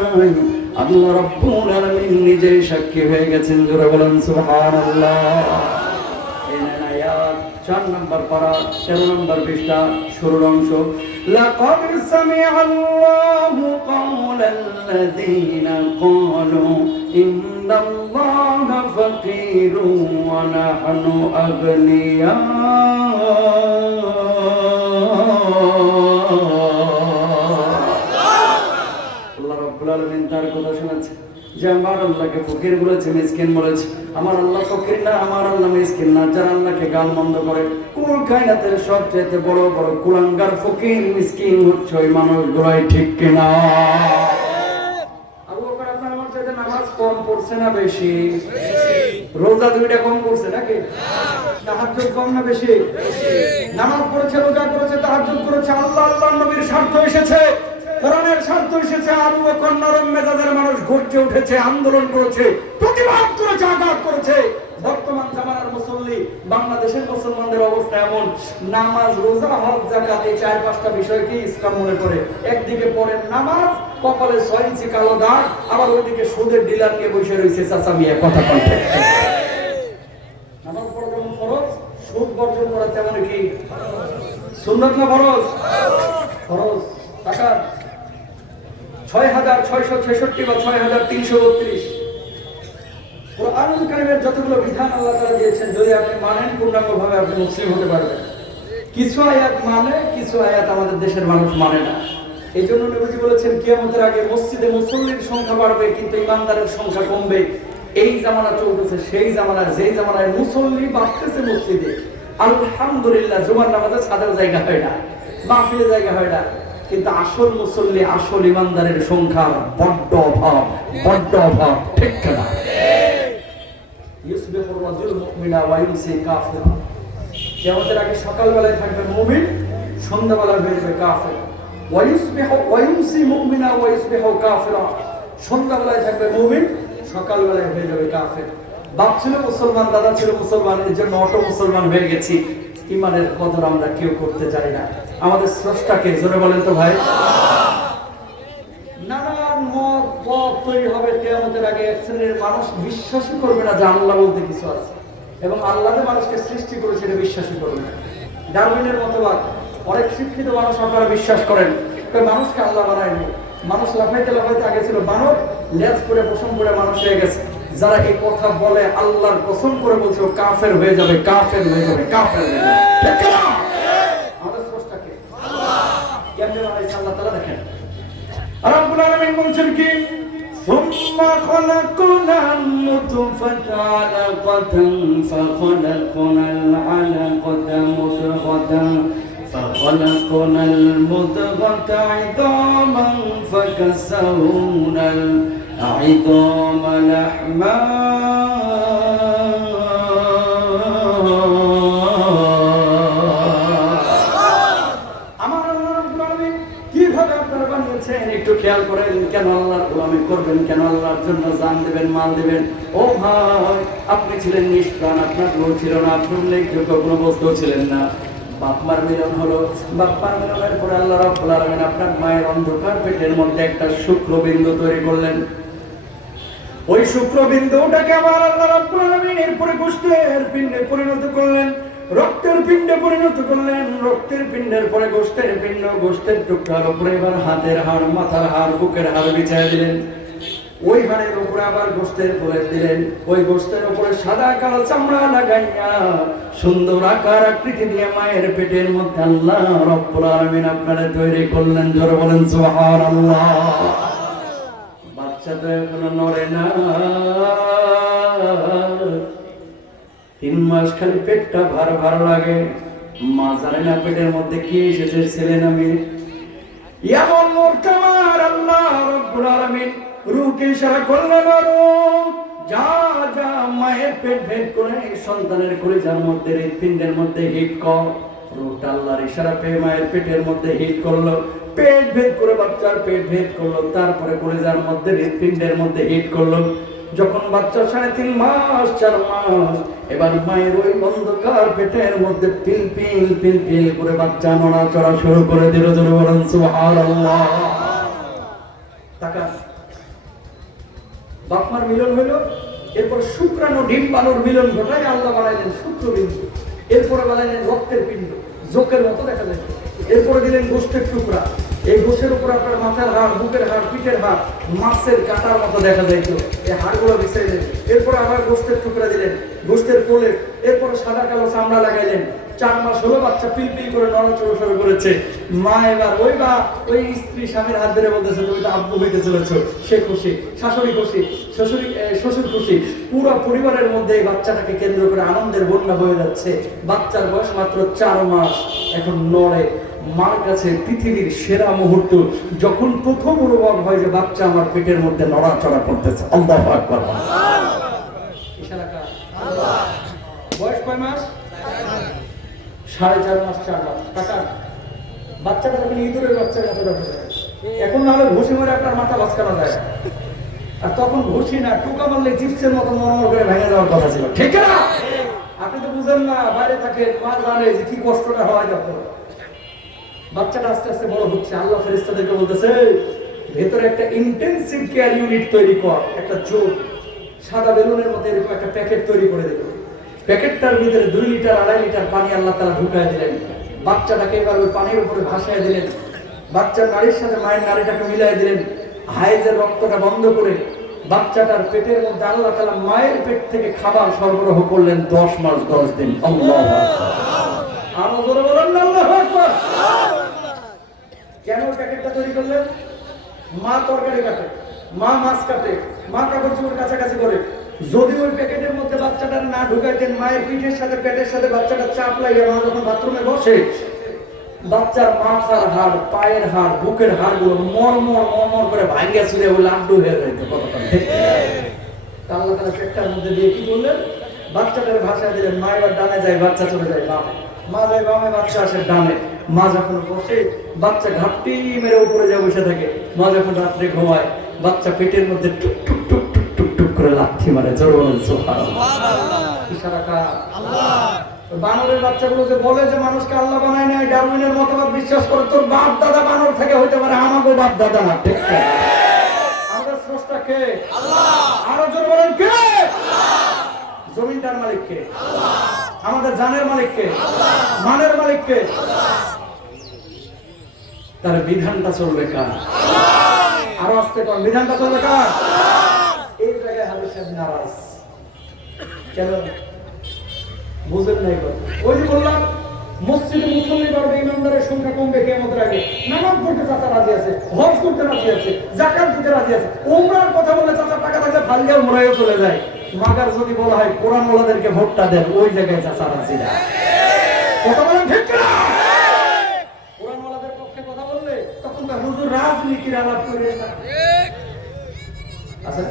আল্লাহ রাব্বুল আলামিন নিজেই সাক্ষী হয়ে গেছেন। জোরে বলেন সুবহানাল্লাহ। 4 নম্বর পারা 13 নম্বর পৃষ্ঠা শুরুর অংশ। লাকাদ সামিআল্লাহু কাওলাল্লাযীনা ক্বালু ইন্নাল্লাহা ফাকীরুন ওয়া নাহনু আগনিয়া। আল্লাহ রাব্বুল আলামিন তার কথা শোনাচ্ছে যে আমার আল্লাহকে ফকির বলেছে, মিসকিন বলেছে। আমার আল্লাহ ফকির না, আমার আল্লাহ মিসকিন না। যারা আল্লাহকে গালমন্দ করে, কুল কায়নাতের সবচেয়ে বড় বড় কুলাঙ্গার ফকির মিসকিন হচ্ছে ওই মানুষগুলাই, ঠিক কিনা? আবু বকর আপনার আমার চাইতে নামাজ কম পড়ছে না বেশি? রোজা 2টা কম পড়ছে নাকি? তাহাজ্জুদ কম না বেশি? নামাজ পড়েছে, রোজা করেছে, তাহাজ্জুদ করেছে। আল্লাহর নবীর স্বার্থ এসেছে, কোরআনের স্বার্থ এসেছে। আবু বকর নরম মেজাজের মানুষ, গর্জে উঠেছে, আন্দোলন করেছে, প্রতিবাদ করেছে, আঘাত করেছে। বর্তমান জামানার মুসল্লি, বাংলাদেশের মুসলমানদের অবস্থা এমন, নামাজ, রোজা, হজ, যাকাত, এই 4-5টা বিষয়কে ইসলাম মনে করে। একদিকে পড়েন নামাজ, কপালে 6 ইঞ্চি কালো দাগ, আবার ওইদিকে সুদের ডিলার নিয়ে বসে রয়েছে চাচা মিয়া, কথা বলতে। নামাজ পড়া যেমন ফরজ, সুদ বর্জন করা তেমন কি সুন্নাত না ফরজ? ফরজ। টাকা 6,666 বা 6,332। কুরআনুল কারীমের যতগুলো বিধান আল্লাহ তাআলা দিয়েছেন, যদি আপনি মানেন পূর্ণাঙ্গভাবে আপনি মুসলিম হতে পারবেন। কিছু আয়াত মানে, কিছু আয়াত আমাদের দেশের মানুষ মানে না। এই জন্য নবীজি বলেছেন, কিয়ামতের আগে মসজিদে মুসল্লির সংখ্যা বাড়বে কিন্তু ইমানদারের সংখ্যা কমবে। এই জামানা চলতেছে সেই জামানা, যেই জামানায় মুসল্লি বাড়তেছে মসজিদে, আলহামদুলিল্লাহ, জুমার নামাজে ছাদের জায়গা হয় না, মাহফিলে জায়গা হয় না, কিন্তু আসল মুসল্লি, আসল ইমানদারের সংখ্যা বড্ড অভাব, বড্ড অভাব, ঠিক না? ইউসবিহুর রাজুল মুমিনা ওয়া ইউমসি কাফিরা। কিয়ামতের আগে সকালবেলায় থাকবে মুমিন, সন্ধ্যাবেলায় হয়ে যাবে কাফির। ওয়া ইউসবিহু ওয়া ইউমসি মুমিনা ওয়া ইউসবিহু কাফিরা। সন্ধ্যাবেলায় থাকবে মুমিন, সকালবেলায় হয়ে যাবে কাফির। বাপ ছিল মুসলমান, দাদা ছিল মুসলমান, এর জন্য অটো মুসলমান হয়ে গেছি। ইমানের কদর আমরা কেউ করতে জানি না। আমাদের স্রষ্টাকে, জোরে বলেন তো ভাই। নানান মত পথ তৈরি হবে কিয়ামতের আগে। এক শ্রেণীর মানুষ বিশ্বাসই করবে না যে আল্লাহ বলতে কিছু আছে, এবং আল্লাহ যে মানুষকে সৃষ্টি করেছে এটা বিশ্বাসই করবে না। ডারউইনের মতবাদ, অনেক শিক্ষিত মানুষ আপনারা বিশ্বাস করেন মানুষকে আল্লাহ বানায়নি। মানুষ লাফাইতে লাফাইতে আগে ছিল বানর, লেজ করে পশম করে মানুষ হয়ে গেছে। যারা এই কথা বলে আল্লাহর কসম করে বলছে ও কাফের হয়ে যাবে, কাফের হয়ে যাবে, কাফের হয়ে যাবে। ঠিক না? আমাদের স্রষ্টাকে আল্লাহ কেমনে বানাইছে আল্লাহ তাআলা দেখেন। রব্বুল আলামিন বলছেন কি, সুম্মা খালাকনাল নুতফাতা আলাকাতান ফাখালাকনাল আলাকাতা মুদগাতান ফাখালাকনাল মুদগাতা ইদামান ফাকাসাউনাল ইদামা লাহমা। একটু খেয়াল করেন, কেন আল্লাহর গোলামি করবেন, কেন আল্লাহর জন্য জান দেবেন, মাল দেবেন? ও ভাই, আপনি ছিলেন নিষ্প্রাণ, আপনার গ্রহ ছিল না, আপনি উল্লেখযোগ্য কোনো বস্তু ছিলেন না। বাপমার মিলন হলো, বাপমার মিলনের পরে আল্লাহ রাব্বুল আলামিন আপনার মায়ের অন্ধকার পেটের মধ্যে একটা শুক্রবিন্দু তৈরি করলেন। ওই শুক্রবিন্দুটাকে আবার আল্লাহ রাব্বুল আলামিন এরপরে গোশতের পিণ্ডে পরিণত করলেন, রক্তের পিণ্ডে পরিণত করলেন, রক্তের পিণ্ডের পরে গোশতের পিণ্ড, গোশতের টুকরার উপরে এবার হাতের হাড়, মাথার হাড়, বুকের হাড় বিছায় দিলেন। ওই হাড়ের উপরে আবার গোশতের প্রলেপ দিলেন। ওই গোশতের উপরে সাদা কালো চামড়া লাগাইয়া সুন্দর আকার আকৃতি দিয়ে মায়ের পেটের মধ্যে আল্লাহ রাব্বুল আলামিন আপনারে তৈরি করলেন। জোরে বলেন সুবহানাল্লাহ। বাচ্চা তো এখনো নড়ে না, 3 মাস খালি পেটটা ভার ভার লাগে। মা জানে না পেটের মধ্যে কি এসেছে, ছেলে না মেয়ে। এমন মুহূর্তে আমার আল্লাহ রাব্বুল আলামিন রূহকে ইশারা করলেন, রূহ যা যা মায়ের পেট ভেদ করে সন্তানের কলিজার মধ্যে হৃৎপিণ্ডের মধ্যে হিট কর। রূহটা আল্লাহর ইশারা পেয়ে মায়ের পেটের মধ্যে হিট করলো, পেট ভেদ করে বাচ্চার পেট ভেদ করলো, তারপরে কলিজার মধ্যে হৃৎপিণ্ডের মধ্যে হিট করলো। যখন বাচ্চা 3.5 মাস 4 মাস, এবার মায়ের ওই অন্ধকার পেটের মধ্যে পিল পিল পিল পিল করে বাচ্চা নড়াচড়া শুরু করে দিল। জোরে বলেন সুবহানাল্লাহ। তাকা বাপমার মিলন হইল, এরপর শুক্রাণু ডিম্বাণুর মিলন ঘটায় আল্লাহ বানাইলেন শুক্রবিন্দু, এরপরে বানাইলেন রক্তের পিণ্ড, জোকের মতো দেখা যায়। এরপরে দিলেন গোশতের টুকরা, এই গোশের উপর আপনার মাথার হাড়, বুকের হাড়, পিঠের হাড়, মাছের কাঁটার মতো দেখা যাইত, এই হাড়গুলো বিছাইলেন। এরপরে আবার গোশতের টুকরা দিলেন, গোশতের কোলে, এরপরে সাদা কালো চামড়া লাগাইলেন। 4 মাস হলো, বাচ্চা পিলপিল করে নড়াচড়া শুরু করেছে। মা এবার ওই স্ত্রী স্বামীর হাত ধরে বলতেছে, তুমি তো আব্বু হইতে চলেছো। সে খুশি, শাশুড়ি খুশি, শ্বশুর খুশি, পুরো পরিবারের মধ্যে এই বাচ্চাটাকে কেন্দ্র করে আনন্দের বন্যা বয়ে যাচ্ছে। বাচ্চার বয়স মাত্র 4 মাস, এখন নড়ে। মার কাছে পৃথিবীর সেরা মুহূর্ত যখন প্রথম অনুভব হয় যে বাচ্চা আমার পেটের মধ্যে নড়াচড়া করতেছে। আল্লাহু আকবার। ইশারা কার? আল্লাহ। বয়স কয় মাস? 4.5 মাস 4 মাস। টাকা বাচ্চাটা যখন ইঁদুরের বাচ্চার মতো দেখা যায়, এখন না হলে ঘুষি মারে আপনার মাথা বাঁচকানো যায়, আর তখন ঘুষি না, টুকা মারলে চিপসের মতো নরম করে ভেঙে যাওয়ার কথা ছিল, ঠিক না? আপনি তো বুঝেন না, বাইরে থাকে, মা জানে যে কি কষ্টটা হয়। যখন বাচ্চাটা আস্তে আস্তে বড় হচ্ছে, আল্লাহ ফেরেশতাদেরকে বলতেছে, ভেতরে একটা ইন্টেনসিভ কেয়ার ইউনিট তৈরি কর, একটা জোর সাদা বেলুনের মতো এরকম একটা প্যাকেট তৈরি করে দিল। প্যাকেটটার ভিতরে 2 লিটার 2.5 লিটার পানি আল্লাহ তাআলা ঢুকায় দিলেন। বাচ্চাটাকে এবার ওই পানির উপরে ভাসায় দিলেন, বাচ্চার নাড়ির সাথে মায়ের নাড়িটাকে মিলাই দিলেন। হাইজের রক্তটা বন্ধ করে বাচ্চাটার পেটের মধ্যে আল্লাহ তাআলা মায়ের পেট থেকে খাবার সরবরাহ করলেন 10 মাস 10 দিন। আল্লাহু আকবার। আরো জোরে বলেন না আল্লাহু আকবার। কেন প্যাকেটটা তৈরি করলেন? মা তরকারি কাটে, মা মাছ কাটে, মা কাপড় চোপড় কাছাকাছি করে। যদি ওই প্যাকেটের মধ্যে বাচ্চাটার না ঢুকাইতেন, মায়ের পিঠের সাথে পেটের সাথে বাচ্চাটা চাপ লাগিয়ে মা যখন বাথরুমে বসে, বাচ্চার মাথার হাড়, পায়ের হাড়, বুকের হাড়গুলো মরমর করে ভাঙ্গা ছুঁড়ে ওই লাড্ডু হয়ে যেত। কতটা ঠিক? আল্লাহ তাআলা পেটটার মধ্যে দিয়ে কি করলেন? বাচ্চাটার ভাষায় দিলেন। মা এবার ডানে যায়, বাচ্চা চলে যায় বামে, মা যায় বামে, বাচ্চা আসে ডানে। মা যখন বসে, বাচ্চা ঘাপটি মেরে উপরে যায় বসে থাকে। মা যখন রাত্রে ঘুমায়, বাচ্চা পেটের মধ্যে টুক টুক টুক টুক টুক টুক করে লাথি মারে। জোরে বলেন সুবহানাল্লাহ। ইশারা কার? আল্লাহ। বানরের বাচ্চাগুলো যে বলে যে মানুষকে আল্লাহ বানায় নাই, ডারউইনের মতবাদ বিশ্বাস করে, তোর বাপ দাদা বানর থেকে হইতে পারে, আমাদের বাপ দাদা না। ঠিক আছে? আমাদের স্রষ্টা কে? আল্লাহ। আরো জোরে বলেন কে? আল্লাহ। জমিনটার মালিক কে? আল্লাহ। আমাদের জানের মালিক কে? আল্লাহ। মানের মালিক কে? আল্লাহ। তার বিধানটা চলবে কার? আল্লাহ। আরো আস্তে কোন বিধানটা চলবে কার? আল্লাহ। এই জায়গায় হাদিস সাহেব নারাজ কেন বুঝেন নাই? ওই যে বললাম, মসজিদে মুসল্লি বাড়বে, ইমানদারের সংখ্যা কমবে কিয়ামতের আগে। নামাজ পড়তে চাচা রাজি আছে, হজ করতে রাজি আছে, যাকাত দিতে রাজি আছে, উমরার কথা বলে চাচা টাকা থাকলে ফাললে উমরায়ও চলে যায়। মাগার যদি বলা হয় কোরআন ওয়ালাদেরকে ভোটটা দেন, ওই জায়গায় চাচা রাজি না। কথা বলেন ঠিক না? কোরআন ওয়ালাদের পক্ষে কথা বললে তখন তো হুজুর রাজনীতির আলাপ করে না। আচ্ছা,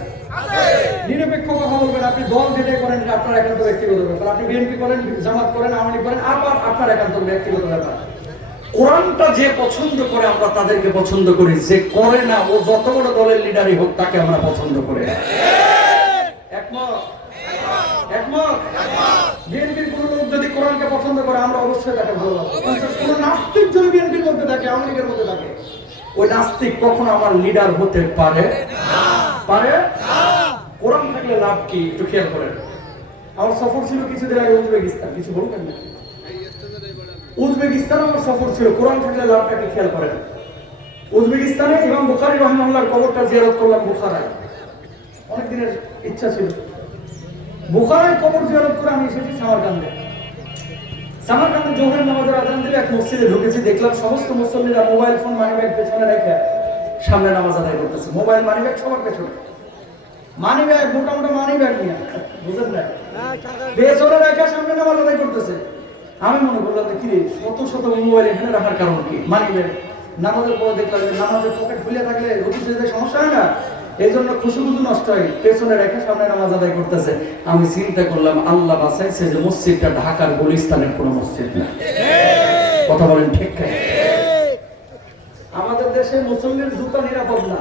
নিরপেক্ষ কথা বলবেন। আপনি দল যেটাই করেন আপনার একান্ত ব্যক্তিগত ব্যাপার। আপনি বিএনপি করেন, জামাত করেন, আওয়ামী লীগ করেন, আবার আপনার একান্ত ব্যক্তিগত ব্যাপার। কোরআনটা যে পছন্দ করে আমরা তাদেরকে পছন্দ করি, যে করে না ও যত বড় দলের লিডারই হোক তাকে আমরা পছন্দ করি না। একমত? একমত? বিএনপির কোন লোক যদি কোরআনকে পছন্দ করে আমরা অবশ্যই তাকে ভালোবাসি। কোন নাস্তিক যদি বিএনপির মধ্যে থাকে, আওয়ামী লীগের মধ্যে থাকে, ওই নাস্তিক কখনো আমার লিডার হতে পারে না। পারে না। কোরআন থাকলে লাভ কি একটু খেয়াল করেন। আমার সফর ছিল কিছুদিন আগে উজবেকিস্তান, কিছু বলবেন না? উজবেকিস্তান আমার সফর ছিল। কোরআন থাকলে লাভটা কি খেয়াল করেন। উজবেকিস্তানে ইমাম বুখারী রাহিমাহুল্লাহর কবরটা জিয়ারত করলাম। বুখারায় অনেক দিনের ইচ্ছা ছিল, বুখারায় কবর জিয়ারত করে আমি এসেছি সামারকান্দে। সামারকান্দে জোহরের নামাজের আযান দিলে এক মসজিদে ঢুকেছি, দেখলাম সমস্ত মুসল্লিরা মোবাইল ফোন মানিব্যাগ পেছনে রেখে সামনে নামাজ আদায় করতেছে। মোবাইল মানিব্যাগ সবার পেছনে, মানিব্যাগ মোটামুটি মানিব্যাগ নিয়ে, বুঝলেন না, পেছনে রেখে সামনে নামাজ আদায় করতেছে। আমি মনে করলাম কি রে, শত শত মোবাইল এখানে রাখার কারণ কি? মানিব্যাগ। নামাজের পরে দেখলাম যে নামাজের পকেট খুলে থাকলে রুকু সিজদায় সমস্যা হয় না। এই জন্য খুশুখুশু নষ্ট হয়, পেছনে রেখে সামনে নামাজ আদায় করতেছে। আমি চিন্তা করলাম আল্লাহ বাঁচাইছে যে মসজিদটা ঢাকার গুলিস্তানের কোনো মসজিদ না। কথা বলেন ঠিক না? আমাদের দেশে মুসল্লির জুতা নিরাপদ না,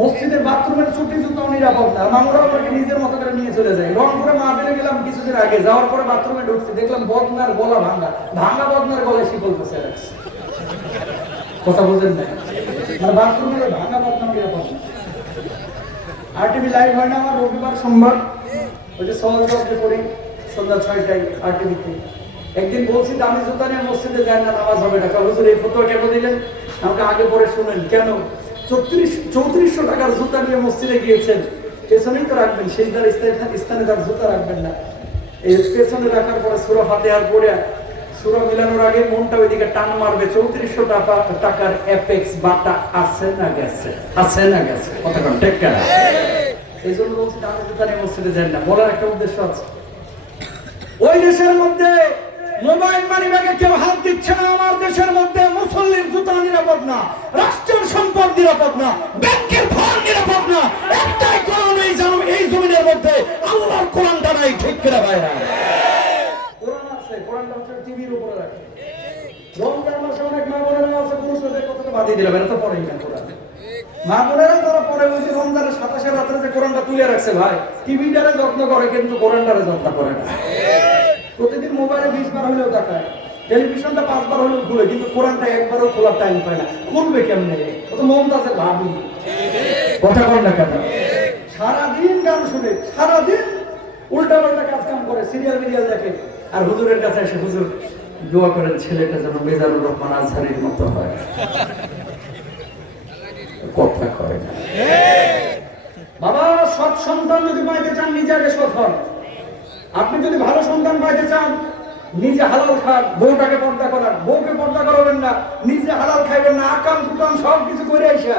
মসজিদের বাথরুমের ছুটি জুতাও নিরাপদ না। আমরা ওটাকে নিজের মতো করে নিয়ে চলে যাই। রংপুরে মাহফিলে গেলাম কিছুদিন আগে, যাওয়ার পরে বাথরুমে ঢুকছি, দেখলাম বদনার গলা ভাঙা, ভাঙা বদনার গলায় শিকল ফেসে রাখছে। কথা বুঝেন না? মানে বাথরুমের ভাঙা বদনার নিরাপদ না। আরটিভি লাইভ হয় না আমার রবিবার সোমবার, ওই যে সহজে করি সন্ধ্যা ৬টায় আরটিভিতে। একদিন বলছি দামি জুতা নিয়ে মসজিদে যায় না, নামাজ হবে না। হুজুর এই ফতোয়া কেন দিলেন? আমাকে আগে পরে শুনেন। কেন? ৩৪০০ টাকার জুতা নিয়ে মসজিদে গিয়েছেন, পেছনেই তো রাখবেন, সিজদার স্থানে তার জুতা রাখবেন না। এই পেছনে রাখার পরে সূরা ফাতিহার পড়ে সূরা মিলানোর আগে মনটা ওইদিকে টান মারবে। ৩৪০০ টাকার অ্যাপেক্স বাটা আছে না গেছে? আছে না গেছে? কথা কোন ঠিক না? এই জন্য বলছি দামি জুতা নিয়ে মসজিদে যান না। বলার একটা উদ্দেশ্য আছে। ওই দেশের মধ্যে মোবাইল মানি ব্যাগে কেউ হাত দিচ্ছে না। আমার দেশের মধ্যে মুসল্লির জুতা নিরাপদ না, রাষ্ট্রের সম্পদ নিরাপদ না, ব্যাংকের ফান্ড নিরাপদ না। একটাই কোরআন এই জমিনের মধ্যে, আল্লাহর কোরআনটা নাই। ঠিক করে ভাইরা? কোরআন আছে, কোরআনটা হচ্ছে টিভির উপরে রাখে। রমজান মাসে অনেক মা বোনেরা আছে, পুরুষদের কথাটা বাদিয়ে দিলাম, এটা তো পড়েই না কোরআন। মা বোনেরা তারা পরে ওই যে রমজানের ২৭ রাত্রে যে কোরআনটা তুলে রাখছে, ভাই টিভিটারে যত্ন করে কিন্তু কোরআনটারে যত্ন করে না। প্রতিদিন মোবাইলে ২০ বার হলেও দেখায়, টেলিভিশনটা ৫ বার হলেও খুলে, কিন্তু কোরআনটা একবারও খোলার টাইম পায় না। খুলবে কেমনে? ও তো মমতাজের ভাবি। কথা বল না কেন? সারাদিন গান শুনে, সারাদিন উল্টা পাল্টা কাজ কাম করে, সিরিয়াল মিরিয়াল দেখে, আর হুজুরের কাছে এসে হুজুর দোয়া করেন ছেলেটা যেন মেজানুর রহমান আজহারির মতো হয়। কথা কয় না। বাবা, সৎ সন্তান যদি পাইতে চান নিজে আগে সৎ হন। আপনি যদি ভালো সন্তান পাইতে চান নিজে হালাল খান, বউটাকে পর্দা করান, বউকে পর্দা করাবেন না, নিজে হালাল খাইবেন না, আকাম কুকাম সব কিছু করে আইসা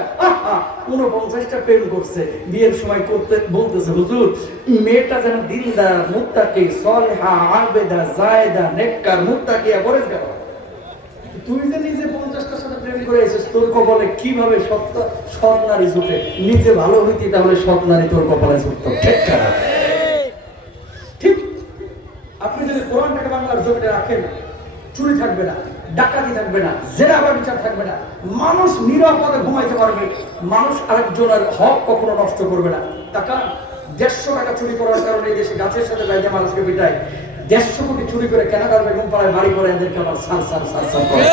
49টা প্রেম করছে, বিয়ের সময় করতে বলতেছে হুজুর মেয়েটা যেন দিনদার, মুত্তাকি, সালেহা, আবেদা, জায়েদা, নেককার, মুত্তাকিয়া, পরেজগার। তুই যে নিজে 50টার সাথে প্রেম করে আইছিস, তোর কপালে কিভাবে সৎ নারী জুটে? নিজে ভালো হইতি তাহলে সৎ নারী তোর কপালে জুটতো। ঠিক না? ঠিক। আপনি যদি কোরআনটাকে বাংলার জমিনে রাখেন, চুরি থাকবে না, ডাকাতি থাকবে না, জেনা ব্যভিচার থাকবে না, মানুষ নিরাপদে ঘুমাইতে পারবে, মানুষ আরেকজনের হক কখনো নষ্ট করবে না। টাকা 150 টাকা চুরি করার কারণে এই দেশে গাছের সাথে বাইরে মানুষকে পিটায়। 150 কোটি চুরি করে কানাডার বেগম পাড়ায় বাড়ি করে এদেরকে আবার সার করে।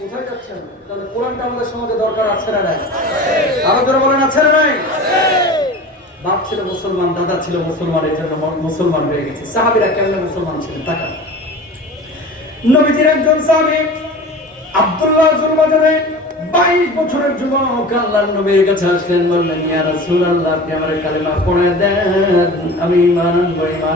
কোথায় যাচ্ছেন? তাহলে কোরআনটা আমাদের সমাজে দরকার আছে না নাই? আরো ধরে বলেন আছে না নাই? বাপ ছিল মুসলমান, দাদা ছিল মুসলমান, এই জন্য মুসলমান হয়ে গেছে। সাহাবীরা কেমনে মুসলমান ছিলেন? তাকান। নবীজির একজন সাহাবী আব্দুল্লাহ জুলবাজারে 22 বছরের যুবক আল্লাহর নবীর কাছে আসলেন, বললেন ইয়া রাসূলুল্লাহ আপনি আমারে কালেমা পড়ায় দেন, আমি ঈমান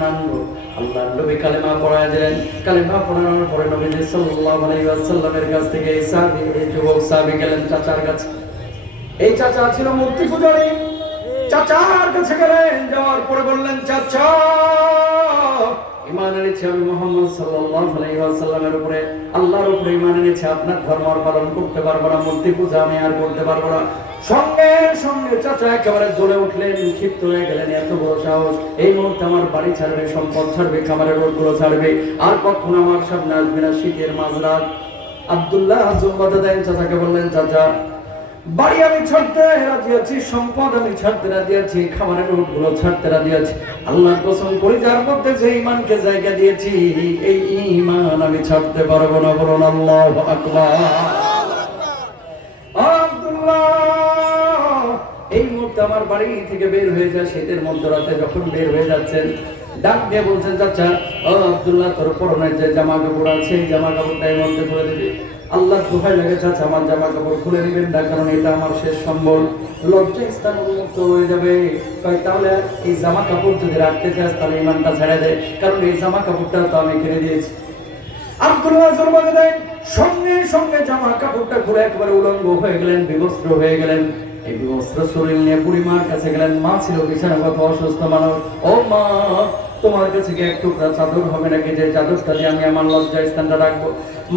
আনবো। আল্লাহর নবী কালেমা পড়ায় দেন। কালেমা পড়ানোর পরে নবীজি সাল্লাল্লাহু আলাইহি ওয়াসাল্লামের কাছ থেকে এই যুবক সাহাবী গেলেন চাচার কাছে। এই চাচা ছিল মূর্তি পূজারী। চাচার কাছে গেলেন, যাওয়ার পরে বললেন চাচা ঈমান এনেছি আমি মুহাম্মদ সাল্লাল্লাহু আলাইহি ওয়াসাল্লামের উপরে, আল্লাহর উপরে ঈমান এনেছি, আপনার ধর্ম পালন করতে পারবো না, মূর্তি পূজা আমি আর করতে পারবো না। সঙ্গে সঙ্গে চাচা একেবারে জ্বলে উঠলেন, ক্ষিপ্ত হয়ে গেলেন। এত বড় সাহস! এই মুহূর্তে আমার বাড়ি ছাড়বে, সম্পদ ছাড়বে, খামারের রোডগুলো ছাড়বে, আর কখনো আমার সামনে আসবে না। শীতের মাঝরাত। আব্দুল্লাহ জুলবাদা দেন চাচাকে বললেন চাচা বাড়ি আমি ছাড়তে রাজি আছি, সম্পদ আমি ছাড়তে রাজি আছি, খামারের রোডগুলো ছাড়তে রাজি আছি, আল্লাহর কসম করি যার মধ্যে যে ঈমানকে জায়গা দিয়েছি এই ঈমান আমি ছাড়তে পারবো না। বলুন আল্লাহু আকবার। আব্দুল্লাহ এই মুহূর্তে আমার বাড়ি থেকে বের হয়ে যায়, শীতের মধ্যরাতে যখন বের হয়ে যাচ্ছেন ডাক দিয়ে বলছেন চাচা ও আব্দুল্লাহ তোর পরনের যে জামা কাপড় আছে এই জামা কাপড়টা এর মধ্যে খুলে দিবি। আল্লাহ দোহাই লাগে চাচা আমার জামা কাপড় খুলে দিবেন না, কারণ এটা আমার শেষ সম্বল, লজ্জা স্থান উন্মুক্ত হয়ে যাবে। তাহলে এই জামা কাপড় যদি রাখতে চাস তাহলে ঈমানটা ছেড়ে দে, কারণ এই জামা কাপড়টা তো আমি কিনে দিয়েছি। আব্দুল্লাহ জুলবাদা দেন সঙ্গে সঙ্গে জামা কাপড়টা খুলে একবারে উলঙ্গ হয়ে গেলেন, বিবস্ত্র হয়ে গেলেন। এই অস্ত্র শরীর নিয়ে বুড়িমার কাছে গেলেন। মা ছিল বিছানাগত অসুস্থ মানুষ। ও মা, তোমার কাছে কি এক টুকরা চাদর হবে নাকি, যে চাদরটা দিয়ে আমি আমার লজ্জা স্থানটা রাখবো?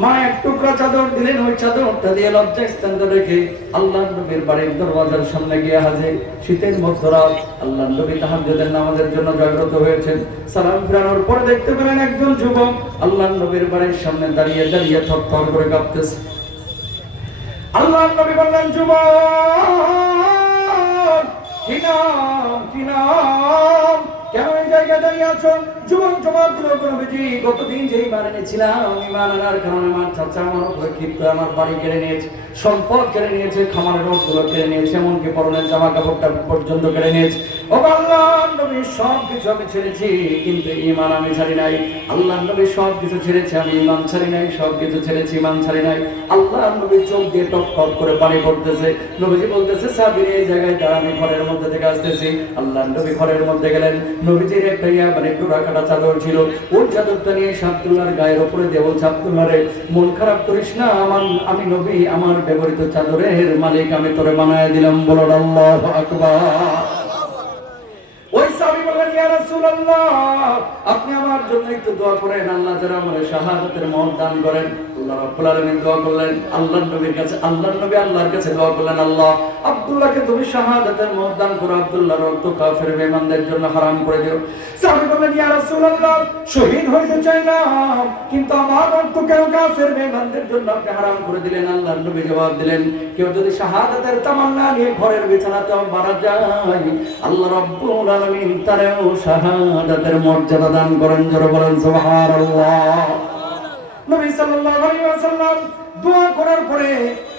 মা এক টুকরা চাদর দিলেন। ওই চাদরটা দিয়ে লজ্জা স্থানটা রেখে আল্লাহর নবীর বাড়ির দরওয়াজার সামনে গিয়ে হাজির। শীতের মধ্যরাত আল্লাহর নবী তাহাজ্জুদের নামাজের জন্য জাগ্রত হয়েছেন। সালাম ফিরানোর পরে দেখতে পেলেন একজন যুবক আল্লাহর নবীর বাড়ির সামনে দাঁড়িয়ে দাঁড়িয়ে থরথর করে কাঁপতেছে। আল্লাহর নবী বললেন, যুবক, কি নাম, কি নাম, কেন এই জায়গায় দাঁড়িয়ে আছো? যুবক জবাব দিল, নবীজি, গতদিন যে ঈমান এনেছিলাম, ঈমান আনার কারণে আমার চাচা আমার উপরে ক্ষিপ্ত, আমার বাড়ি কেড়ে নিয়েছে, সম্পদ কেড়ে নিয়েছে, খামারের রোডগুলো কেড়ে নিয়েছে, এমনকি পরনের জামা কাপড়টা পর্যন্ত কেড়ে নিয়েছে। ও আল্লাহর নবী, সব কিছু আমি ছেড়েছি, কিন্তু ঈমান আমি ছাড়ি নাই। আল্লাহর নবী সব কিছু ছেড়েছে, আমি ঈমান ছাড়ি নাই, সব কিছু ছেড়েছি, ঈমান ছাড়ি নাই। আল্লাহর নবী চোখ দিয়ে টপ টপ করে পানি পড়তেছে। নবীজি বলতেছে, সাবির এই জায়গায় দাঁড়া, আমি ঘরের মধ্যে থেকে আসতেছি। আল্লাহর নবী ঘরের মধ্যে গেলেন। নবীজির একটা ডোরা কাটা চাদর ছিল, ওই চাদরটা নিয়ে আব্দুল্লাহর গায়ের উপরে দিয়ে বলছে, আব্দুল্লাহ রে, মন খারাপ করিস না, আমি নবী আমার ব্যবহৃত চাদরের মালিক আমি তোরে বানায় দিলাম। বলো আল্লাহু আকবার। ওই সাহাবী বললেন, ইয়া রাসূলুল্লাহ, আপনি আমার জন্য একটু দোয়া করেন, আল্লাহ যেন আমার শাহাদাতের মহর দান করেন। আল্লাহ রাব্বুল আলামিন দোয়া করলেন আল্লাহর নবীর কাছে। আল্লাহর নবী আল্লাহর কাছে দোয়া করলেন, আল্লাহ আব্দুল্লাহকে তুমি শাহাদাতের মহর দান করো, আব্দুল্লাহর রক্ত কাফের বেঈমানদের জন্য হারাম করে দিও। সাহাবী বললেন, ইয়া রাসূলুল্লাহ, শহীদ হইতে চাই না, কিন্তু আমার রক্ত কেন কাফের বেঈমানদের জন্য আপনি হারাম করে দিলেন? আল্লাহর নবী জবাব দিলেন, কেউ যদি শাহাদাতের তামান্না নিয়ে ঘরের বিছানাতেও মারা যায়, আল্লাহ রাব্বুল আলামিন তারেও শাহাদাতের মর্যাদা দান করেন। জোরে বলেন সুবহানাল্লাহ। নবী সাল্লাল্লাহু আলাইহি ওয়াসাল্লাম দোয়া করার পরে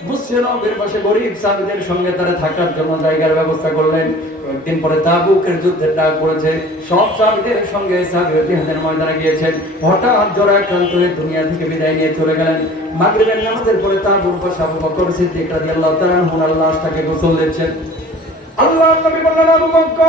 মুসলিম নবীর পাশে গরীব সাহাবীদের সঙ্গে তারা থাকার জন্য জায়গার ব্যবস্থা করলেন। কয়েকদিন পরে তাবুকের যুদ্ধের ডাক পড়েছে। সব সাহাবীদের সঙ্গে সাহাবীরা জিহাদের ময়দানে গিয়েছেন। হঠাৎ জ্বরে আক্রান্ত হয়ে দুনিয়া থেকে বিদায় নিয়ে চলে গেলেন। মাগরিবের নামাজের পরে তাবুর পাশে আবু বকর সিদ্দিক রাদিয়াল্লাহু তাআলা ওনার লাশটাকে গোসল দিচ্ছেন। আল্লাহর নবী বললেন, আবু বকর,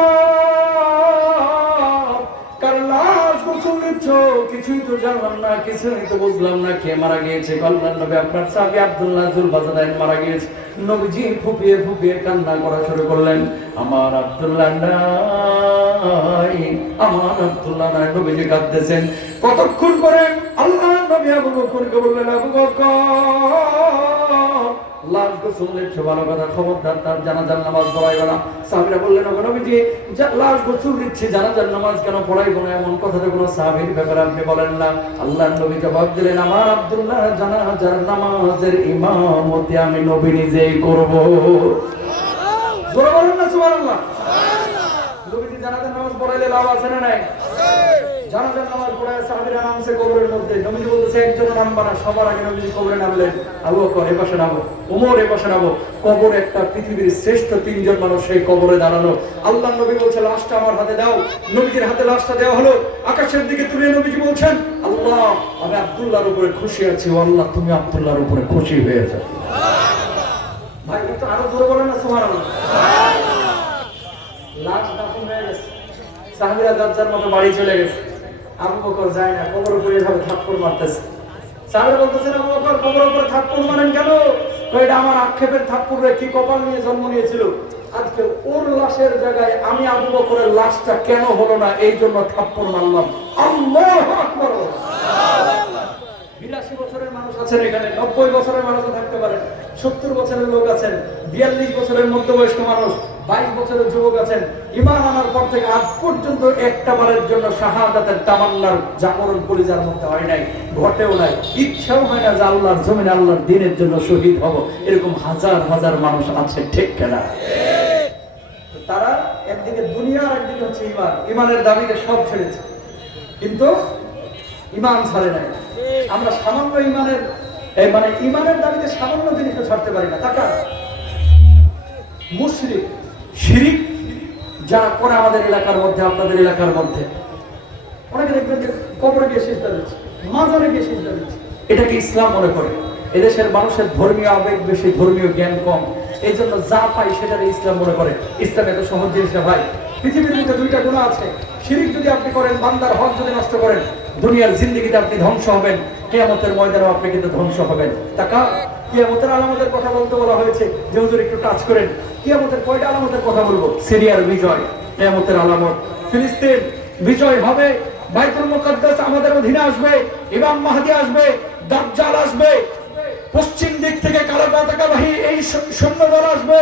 কার লাশ গোসল দিচ্ছ? কিছুই তো জানলাম না, কিছুই তো বুঝলাম না, কে মারা গিয়েছে? আল্লাহর নবী, আপনার সাহাবী আব্দুল্লাহ যুলবাজাদাইন মারা গিয়েছে। নবীজি ফুপিয়ে ফুপিয়ে কান্না করা শুরু করলেন, আমার আব্দুল্লাহ নাই, আমার আব্দুল্লাহ নাই। নবীজি কাঁদতেছেন। কতক্ষণ পরে আল্লাহর নবী আবু বকরকে বললেন, আবু বকর, লাশ গোসল দিচ্ছ, ভালো কথা, খবরদার তার জানাজার নামাজ পড়াইবে না। সাহাবীরা বললেন, ওগো নবীজি, লাশ গোসল দিচ্ছি, জানাজার নামাজ কেন পড়াইবো না? এমন কথা তো কোনো সাহাবীর ব্যাপারে আপনি বলেন না। আল্লাহর নবী জবাব দিলেন, আমার আব্দুল্লাহ জানাজার নামাজের ইমামতি আমি নবী নিজেই করব। জোরে বলেন না সুবহানাল্লাহ। নবীজি জানাজার নামাজ পড়াইলে লাভ আছে না নাই? জানাজার নামাজ পড়ায় সাহাবীরা নামছে কবরের মধ্যে। নবীজি বলতেছে, একজন নামবা না। সবার আগে নবীজি কবরে নামলেন। আবু বকর এ পাশে নামো, ওমর এ পাশে নামো। কবর একটা পৃথিবীর শ্রেষ্ঠ তিনজন মানুষ সেই কবরে দাঁড়ানো। আল্লাহর নবী বলছে, লাশটা আমার হাতে দাও। নবীজির হাতে লাশটা দেওয়া হলো। আকাশের দিকে তুলে নবীজি বলছেন, আল্লাহ, আমি আব্দুল্লাহর উপরে খুশি আছি। ও আল্লাহ, তুমি আব্দুল্লাহর উপরে খুশি হয়ে যাও। ভাই তো আরো জোরে বলেন না সুবহানাল্লাহ। লাশ দাফন হয়ে গেছে। সাহাবীরা যার মতো বাড়ি চলে গেছে। আবু বকর যায় না, কবর উপরে এভাবে থাপ্পড় মারতেছে। সাহাবীরা বলতেছেন, আবু বকর কবর উপরে থাপ্পড় মারেন কেন? এটা আমার আক্ষেপের থাপ্পড়, কি কপাল নিয়ে জন্ম নিয়েছিল। আজকে ওর লাশের জায়গায় আমি আবু বকরের লাশটা কেন হলো না, এই জন্য থাপ্পড় মারলাম। আল্লাহু আকবার। 82 বছরের মানুষ আছেন এখানে, 90 বছরের মানুষও থাকতে পারেন, 70 বছরের লোক আছেন, 42 বছরের মধ্যবয়স্ক মানুষ, 22 বছরের যুবক আছেন। ঈমান আনার পর থেকে আজ পর্যন্ত একটা বারের জন্য শাহাদাতের তামান্নার জাগরণ কলিজার মধ্যে হয় নাই, ঘটেও নাই, ইচ্ছাও হয় না যে আল্লাহর জমিনে আল্লাহর দ্বীনের জন্য শহীদ হব। এরকম হাজার হাজার মানুষ আছে, ঠিক কিনা? তারা একদিকে দুনিয়া আর একদিকে হচ্ছে ঈমান। ঈমানের দাবিতে সব ছেড়েছে, কিন্তু ঈমান ছাড়ে নাই। আমরা সামান্য ঈমানের ঈমানের দাবিতে সামান্য জিনিসও ছাড়তে পারি না। তাকা মুশরিক, শিরিক যারা করে আমাদের এলাকার মধ্যে, আপনাদের এলাকার মধ্যে, অনেকে দেখবেন যে কবরে গিয়ে সিজদা দিচ্ছে, মাজারে গিয়ে সিজদা দিচ্ছে। এটাকে ইসলাম মনে করে। এদেশের মানুষের ধর্মীয় আবেগ বেশি, ধর্মীয় জ্ঞান কম, এই জন্য যা পাই সেটাকে ইসলাম মনে করে। ইসলাম এত সহজ জিনিস না ভাই। পৃথিবীর মধ্যে দুইটা গুনাহ আছে। শিরিক যদি আপনি করেন, বান্দার হক যদি নষ্ট করেন, দুনিয়ার জিন্দেগিতে আপনি ধ্বংস হবেন, কিয়ামতের ময়দানেও আপনি কিন্তু ধ্বংস হবেন। টাকা কিয়ামতের আলামতের কথা বলতে বলা হয়েছে যে হুজুর একটু টাচ করেন। কিয়ামতের কয়টা আলামতের কথা বলবো? সিরিয়ার বিজয় কিয়ামতের আলামত, ফিলিস্তিন বিজয় হবে, বাইতুল মুকাদ্দাস আমাদের অধীনে আসবে, ইমাম মাহদি আসবে, দাজ্জাল আসবে, পশ্চিম দিক থেকে কালো পতাকাবাহী এই সৈন্যদল আসবে,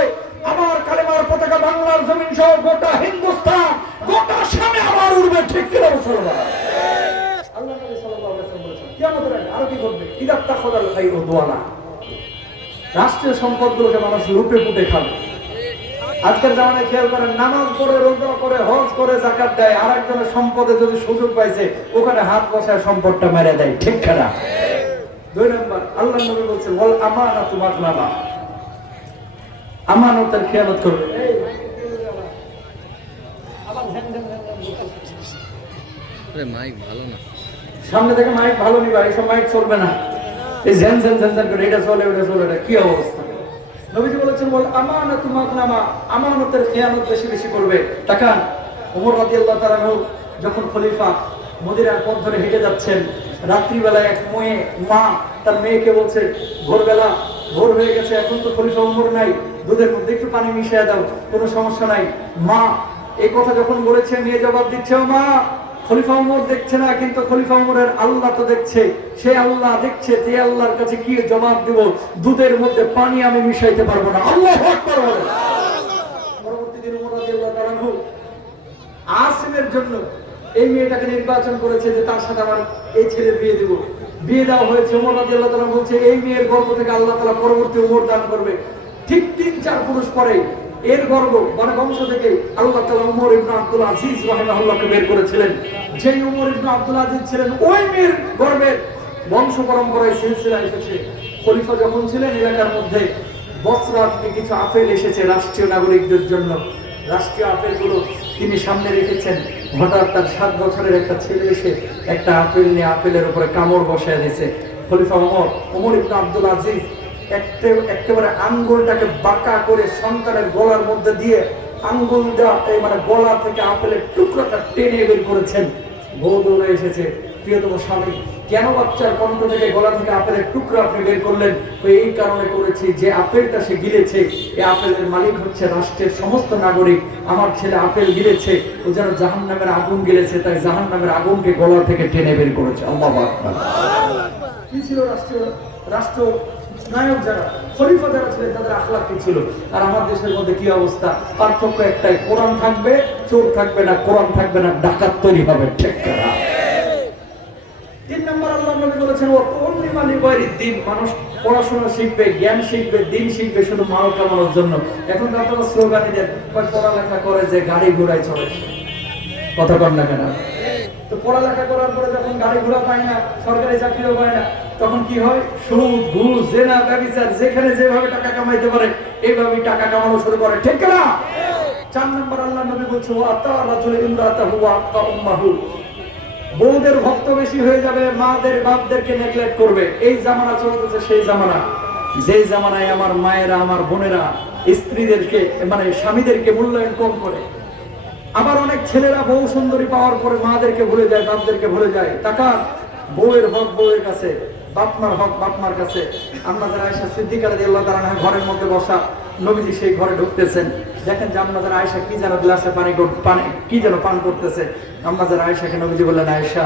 আমার কালেমার পতাকা বাংলার জমিন সহ গোটা হিন্দুস্তান, গোটা সামনে আমার উড়বে। ঠিক কিনা মুসলমান? আল্লাহ নবী সাল্লাল্লাহু আলাইহি ওয়াসাল্লাম বলেছেন কিয়ামতের আগে আরো কি ঘটবে? ইদা তাখাদাল খাইরু দুয়ালা, রাষ্ট্রীয় সম্পদগুলোকে মানুষ লুটে পুটে খাবে। আজকের জামানায় খেয়াল করেন, নামাজ পড়ে, রোজা করে, হজ করে, যাকাত দেয়, আর একজনের সম্পদে যদি সুযোগ পাইছে ওখানে হাত বসায় সম্পদটা মেরে দেয়। ঠিক কিনা? 2 নম্বর, আল্লাহ নবী বলছেন ওয়াল আমানাতু মাগনামা, আমানতের খেয়ানত করবে। মাইক ভালো না, সামনে থেকে মাইক ভালো নিবা, এইসব মাইক চলবে না। এই ঝেন ঝেন ঝেন ঝেন করে এটা চলে ওটা চলে, এটা কি অবস্থা? নবীজি বলেছেন বল আমানাতু মাগনামা, আমানতের খেয়ানত বেশি বেশি করবে। তাকান, ওমর রাদিয়াল্লাহু তাআলা যখন খলিফা মদিনার পথ ধরে হেঁটে যাচ্ছেন, রাত্রিবেলায় এক মা তার মেয়েকে বলছে ভোরবেলা ভোর হয়ে গেছে, এখন তো খলিফা ওমর নাই, দুধের মধ্যে একটু পানি মিশিয়ে দাও, কোনো সমস্যা নাই। মা এই কথা যখন বলেছে, মেয়ে জবাব দিচ্ছে, ও মা, খলিফা ওমর দেখছে না, কিন্তু খলিফা ওমরের আল্লাহ তো দেখছে, সে আল্লাহ দেখছে, যে আল্লাহর কাছে কি জবাব দিব? দুধের মধ্যে পানি আমি মিশাইতে পারবো না। আল্লাহু আকবার বলেন। পরবর্তী দিন ওমর রাদিয়াল্লাহু তাআলা আসিমের জন্য এই মেয়েটাকে নির্বাচন করেছে যে তার সাথে আমার এই ছেলের বিয়ে দিব। বিয়ে দেওয়া হয়েছে। ওমর রাদিয়াল্লাহু তাআলা বলছে এই মেয়ের গর্ভ থেকে আল্লাহ তাআলা পরবর্তী ওমর দান করবে। ঠিক 3-4 পুরুষ পরে এর গর্ভ মানে বংশ থেকে আল্লাহ তাআলা ওমর ইবনে আব্দুল আজিজ রাহিমাহুল্লাহকে বের করেছিলেন। যেই ওমর ইবনে আব্দুল আজিজ ছিলেন, ওই মেয়ের গর্ভের বংশ পরম্পরায় সিলসিলা এসেছে। খলিফা যখন ছিলেন, এলাকার মধ্যে বসরা থেকে কিছু আপেল এসেছে রাষ্ট্রীয় নাগরিকদের জন্য। রাষ্ট্রীয় আপেলগুলো তিনি সামনে রেখেছেন। হঠাৎ তার 7 বছরের একটা ছেলে এসে একটা আপেল নিয়ে আপেলের উপরে কামড় বসায় দিয়েছে। খলিফা ওমর ইবনে আব্দুল আজিজ একেবারে আঙ্গুলটাকে বাঁকা করে সন্তানের গলার মধ্যে দিয়ে আঙ্গুলটা মানে গলা থেকে আপেলের টুকরাটা টেনে বের করেছেন। বউ দৌড়ে এসেছে, প্রিয়তম স্বামী, কেন বাচ্চার কণ্ঠ থেকে গলা থেকে আপেলের টুকরা আপনি বের করলেন? এই কারণে করেছি, যে আপেলটা সে গিলেছে এই আপেলের মালিক হচ্ছে রাষ্ট্রের সমস্ত নাগরিক। আমার ছেলে আপেল গিলেছে, ও যেন জাহান্নামের আগুন গিলেছে, তাই জাহান্নামের আগুনকে গলা থেকে টেনে বের করেছে। আল্লাহু আকবার। কি ছিল রাষ্ট্র নায়ক যারা, খলিফা যারা ছিলেন, তাদের আখলাক কি ছিল? আর আমার দেশের মধ্যে কি অবস্থা? পার্থক্য একটাই, কোরআন থাকবে, চোর থাকবে না, কোরআন থাকবে না, ডাকাত তৈরি হবে। ঠিক না? 3 নম্বর, আল্লাহ নবী বলেছেন ও অনলি মালি বাইরের দিন, মানুষ পড়াশোনা শিখবে, জ্ঞান শিখবে, দিন শিখবে শুধু মাল কামানোর জন্য। এখন তো আপনারা স্লোগানই দেন, পড়ালেখা করে যে গাড়ি ঘোড়ায় চলে, কথা কর না কেন? তো পড়ালেখা করার পরে যখন গাড়ি ঘোড়া পায় না, সরকারি চাকরিও পায় না, তখন কি হয়? সুদ, ঘুষ, জেনা, ব্যভিচার, যেখানে যেভাবে টাকা কামাইতে পারে এইভাবেই টাকা কামানো শুরু করে। ঠিক না? 4 নম্বর, আল্লাহ নবী বলছে ও আতা রাজুল ইমরাতাহু ওয়া আতা উম্মাহু, বউদের ভক্ত বেশি হয়ে যাবে, মাদের বাপদেরকে নেগলেক্ট করবে। এই জামানা চলতেছে সেই জামানা, যে জামানায় আমার মায়েরা, আমার বোনেরা স্ত্রীদেরকে মানে স্বামীদেরকে মূল্যায়ন কম করে। আবার অনেক ছেলেরা বউ সুন্দরী পাওয়ার পরে মাদেরকে ভুলে যায়, বাপদেরকে ভুলে যায়। টাকা বউয়ের হক বউয়ের কাছে, বাপমার হক বাপমার কাছে। আমাদের আয়েশা সিদ্দিকা রাদিয়াল্লাহু তাআলা ঘরের মধ্যে বসা, নবীজি সেই ঘরে ঢুকতেছেন, দেখেন যে আমাদের আয়েশা কি যেন গ্লাসে পানি কি যেন পান করতেছে। আমাদের আয়েশাকে নবীজি বললেন, আয়েশা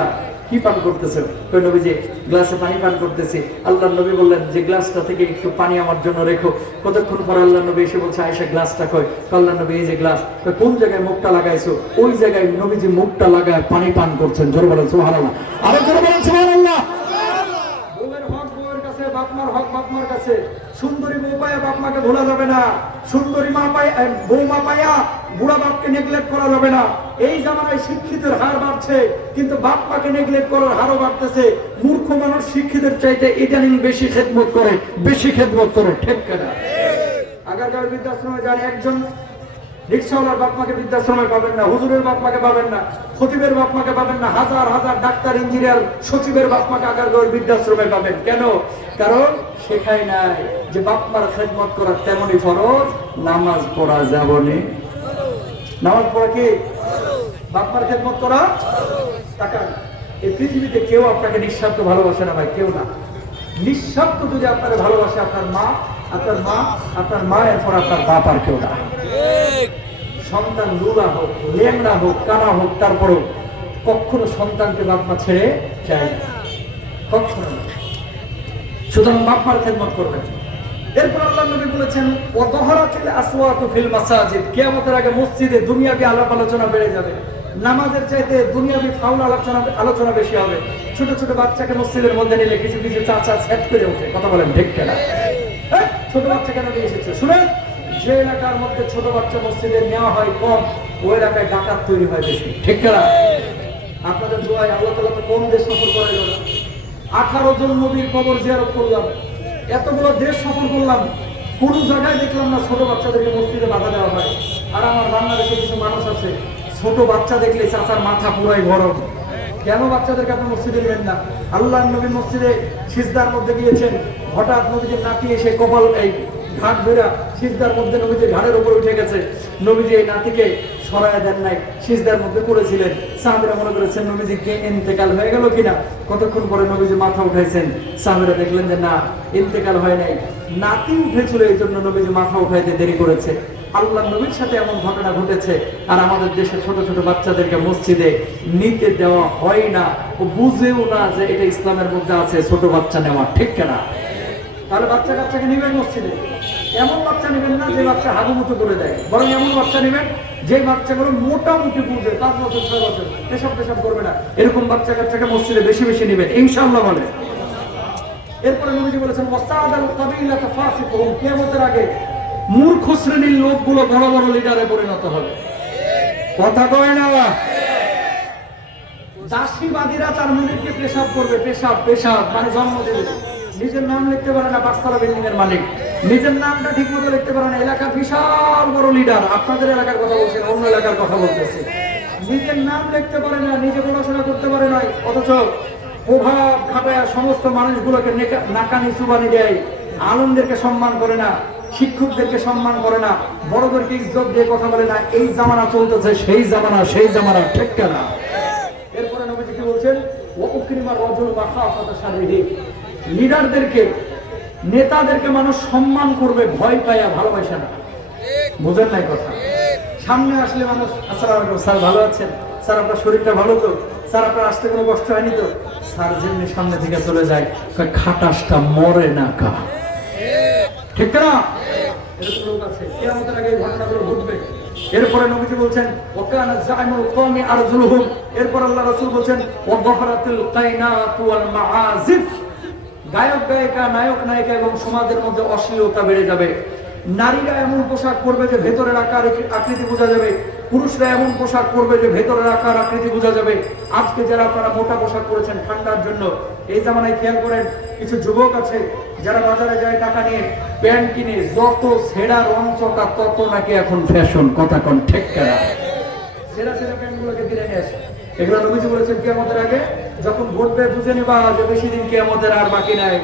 কি পান করতেছে? ওই নবীজি গ্লাসে পানি পান করতেছি। আল্লাহ নবী বললেন যে গ্লাসটা থেকে একটু পানি আমার জন্য রেখো। কতক্ষণ পর আল্লাহ নবী এসে বলছে, আয়েশা গ্লাসটা কই? আল্লাহ নবী এই যে গ্লাস। কোন জায়গায় মুখটা লাগাইছো? ওই জায়গায় নবীজি মুখটা লাগায় পানি পান করছেন। জোরে বলেন সুবহানাল্লাহ। আরো জোরে বলেন সুবহানাল্লাহ। বউয়ের হক বউয়ের কাছে, বাপমার হক বাপমার কাছে। সুন্দরী বউ পায়া বাপ মাকে ভোলা যাবে না, সুন্দরী মা পায় বৌমা পায়া বুড়া বাপকে নেগলেক্ট করা যাবে না। এই জামানায় শিক্ষিতের হার বাড়ছে, কিন্তু বাপ মাকে নেগলেক্ট করার হারও বাড়তেছে। মূর্খ মানুষ শিক্ষিতের চাইতে ইদানিং বেশি খেদমত করে, বেশি খেদমত করে। ঠিক না? আগারগাঁও বৃদ্ধাশ্রমে যান, একজন রিক্সাওয়ালার বাপ মাকে বৃদ্ধাশ্রমে পাবেন না, হুজুরের বাপ মাকে পাবেন না, খতিবের বাপ মাকে পাবেন না, হাজার হাজার ডাক্তার, ইঞ্জিনিয়ার, সচিবের বাপ মাকে আগারগাঁওয়ের বৃদ্ধাশ্রমে পাবেন। কেন? কারণ শেখায় নাই যে বাপ মার খেদমত করা তেমনই ফরজ, নামাজ পড়া যাবনি। নামাজ পড়া কি? বাপ মার খেদমত করা। টাকা এই পৃথিবীতে কেউ আপনাকে নিঃস্বার্থ ভালোবাসে না ভাই, কেউ না। নিঃস্বার্থ যদি আপনাকে ভালোবাসে আপনার মা, আপনার মা, এরপর আপনার বাপ, আর কেউ না। সন্তান লুলা হোক, লেংড়া হোক, কানা হোক, তারপরও কখনো সন্তানকে বাপ মা ছেড়ে যায় না, কখনো না। সুতরাং বাপ মার খেদমত করবেন। এরপর আল্লাহ নবী বলেছেন ওয়াদহারাতিল আসওয়াতু ফিল মাসাজিদ, কিয়ামতের আগে মসজিদে দুনিয়াবি আলাপ আলোচনা বেড়ে যাবে। নামাজের চাইতে দুনিয়াবি ফাউল আলোচনা বেশি হবে। ছোট ছোট বাচ্চাকে মসজিদের মধ্যে নিলে কিছু কিছু চাচা সেট করে ওঠে, কথা বলেন ঠিক কিনা? ছোট বাচ্চা কেন নিয়ে এসেছে শুনেন, যে এলাকার মধ্যে ছোট বাচ্চা মসজিদে নেওয়া হয় কম, ওই এলাকায় ডাকাত তৈরি হয় বেশি, ঠিক কিনা? আপনাদের দোয়ায় আল্লাহ তাআলা তো কম দেশ সফর করাইল না। 18 জন নবীর কবর জিয়ারত করলাম, এতগুলো দেশ সফর করলাম, কোন জায়গায় দেখলাম না ছোট বাচ্চাদেরকে মসজিদে বাধা দেওয়া হয়। আর আমার বাংলাদেশে কিছু মানুষ আছে, ছোট বাচ্চা দেখলে চাচার মাথা পুরাই গরম। কেন বাচ্চাদেরকে আপনি মসজিদে নেবেন না? আল্লাহ নবী মসজিদে সিজদার মধ্যে গিয়েছেন, হঠাৎ নবীজির নাতি এসে কপাল এই ঘাট ধরে সিজদার মধ্যে নবীজির ঘাড়ের উপর উঠে গেছে। নবীজি এই নাতিকে সরায় দেন নাই, সিজদার মধ্যে পড়েছিলেন। সাহাবীরা মনে করেছেন নবীজি কে ইন্তেকাল হয়ে গেল কিনা। কতক্ষণ পরে নবীজি মাথা উঠাইছেন, সাহাবীরা দেখলেন যে না, ইন্তেকাল হয় নাই, নাতি উঠেছিল, এই জন্য নবীজি মাথা উঠাইতে দেরি করেছে। আল্লাহ নবীর সাথে এমন ঘটনা ঘটেছে। আর আমাদের দেশে ছোট ছোট বাচ্চাদেরকে মসজিদে নিতে দেওয়া হয় না, ও বুঝেও না যে এটা ইসলামের মধ্যে আছে ছোট বাচ্চা নেওয়া, ঠিক কিনা? তাহলে বাচ্চা কাচ্চাকে নিবেন মসজিদে, এমন বাচ্চা নেবেন না যে বাচ্চা হাগুমুতো করে দেয়, বরং এমন বাচ্চা নেবেন যে বাচ্চাগুলো মোটামুটি বুঝে, 5 বছর 6 বছর পেশাব করবে না, এরকম বাচ্চা কাচ্চাকে মসজিদে বেশি বেশি নেবেন ইনশাআল্লাহ বলে। এরপরে নবীজি বলেছেন ওয়াসাদাল কাবিলাতা ফাসিকুহুম, কিয়ামতের আগে মূর্খ শ্রেণীর লোকগুলো বড় বড় লিডারে পরিণত হবে, কথা কয় না? দাসীবাদীরা তার মুরিদকে পেশাব করবে, পেশাব মানে জন্ম দেবে। নিজের নাম লিখতে পারে না, 5 তলা বিল্ডিং এর মালিক, নিজের নামটা ঠিক মতো লিখতে পারে না, এলাকার বিশাল বড় লিডার, আপনাদের এলাকার কথা বলছেন, অন্য এলাকার কথা বলতেছে। নিজের নাম লিখতে পারে না, নিজে পড়াশোনা করতে পারে না, অথচ প্রভাব খাটায় সমস্ত মানুষগুলোকে নাকানি চুবানি দেয়, আলেমদেরকে সম্মান করে না, শিক্ষকদেরকে সম্মান করে না, বড়দেরকে ইজ্জত দিয়ে কথা বলে না। এই জামানা চলতেছে, সেই জামানা ঠিক না? এরপরে নবীজি কি বলছেন, ওয়াউকরিমা রাজুল মাখাফাতা শাররিহি, লিডারদেরকে, নেতাদেরকে মানুষ সম্মান করবে ভয় পায়া, ভালোবাসে না। বুঝেন নাই কথা? সামনে আসলে মানুষ আসসালামু আলাইকুম স্যার, ভালো আছেন স্যার, আপনার শরীরটা ভালো তো স্যার, আপনার আসতে কোনো কষ্ট হয়নি তো স্যার, যেমনি সামনে থেকে চলে যায়, খাটাসটা মরে না কা, ঠিক না? এরকম লোক আছে, কিয়ামতের আগে এই ঘটনাগুলো ঘটবে। এরপরে নবীজি বলছেন ওয়াকানা জাইমুল কওমি আরজুলুহুম, এরপর আল্লাহ রাসূল বলছেন ওয়াদহারাতুল কায়নাতু ওয়াল মাআজিফ, গায়ক গায়িকা, নায়ক নায়িকা এবং সমাজের মধ্যে অশ্লীলতা বেড়ে যাবে। নারীরা এমন পোশাক পরবে যে ভেতরের আকার আকৃতি বোঝা যাবে, পুরুষরা এমন পোশাক পরবে যে ভেতরের আকার আকৃতি বোঝা যাবে। আজকে যারা আপনারা মোটা পোশাক পরেছেন ঠান্ডার জন্য, এই জামানায় খেয়াল করেন কিছু যুবক আছে যারা বাজারে যায় টাকা নিয়ে প্যান্ট কিনে, যত ছেঁড়া রং চটা তত নাকি এখন ফ্যাশন, কথা কোন ঠিক কিনা? ছেঁড়া প্যান্টগুলোকে কিনে নিয়ে আসে। এগুলো নবীজি বলেছেন কিয়ামতের আগে যখন ঘটবে বুঝে নিবা যে বেশি দিন কিয়ামতের আর বাকি নাই।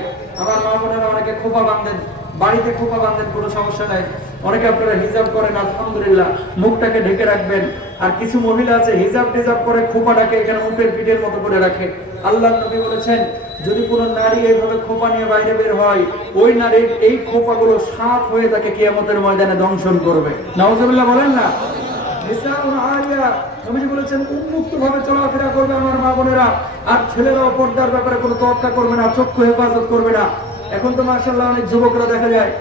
আমার মা বোনেরা অনেকে খোপা বাঁধেন, বাড়িতে খোপা বাঁধেন, কোনো সমস্যা নাই। অনেকে আপনারা হিজাব করেন, আলহামদুলিল্লাহ, মুখটাকে ঢেকে রাখবেন। আর কিছু মহিলা আছে হিজাব টিজাব করে খোপাটাকে এখানে মুখের পিঠের মতো করে রাখে। আল্লাহর নবী বলেছেন যদি কোনো নারী এইভাবে খোপা নিয়ে বাইরে বের হয়, ওই নারীর এই খোপাগুলো সাপ হয়ে তাকে কিয়ামতের ময়দানে দংশন করবে। নাউজুবিল্লাহ বলেন না? নিসাউন আরিয়া, নবীজি বলেছেন উন্মুক্ত ভাবে চলাফেরা করবে আমার মা বোনেরা, আর ছেলেরাও পর্দার ব্যাপারে কোনো তোয়াক্কা করবে না, চক্ষু হেফাজত করবে না। এখন তো মাশাআল্লাহ অনেক যুবকরা দেখা যায়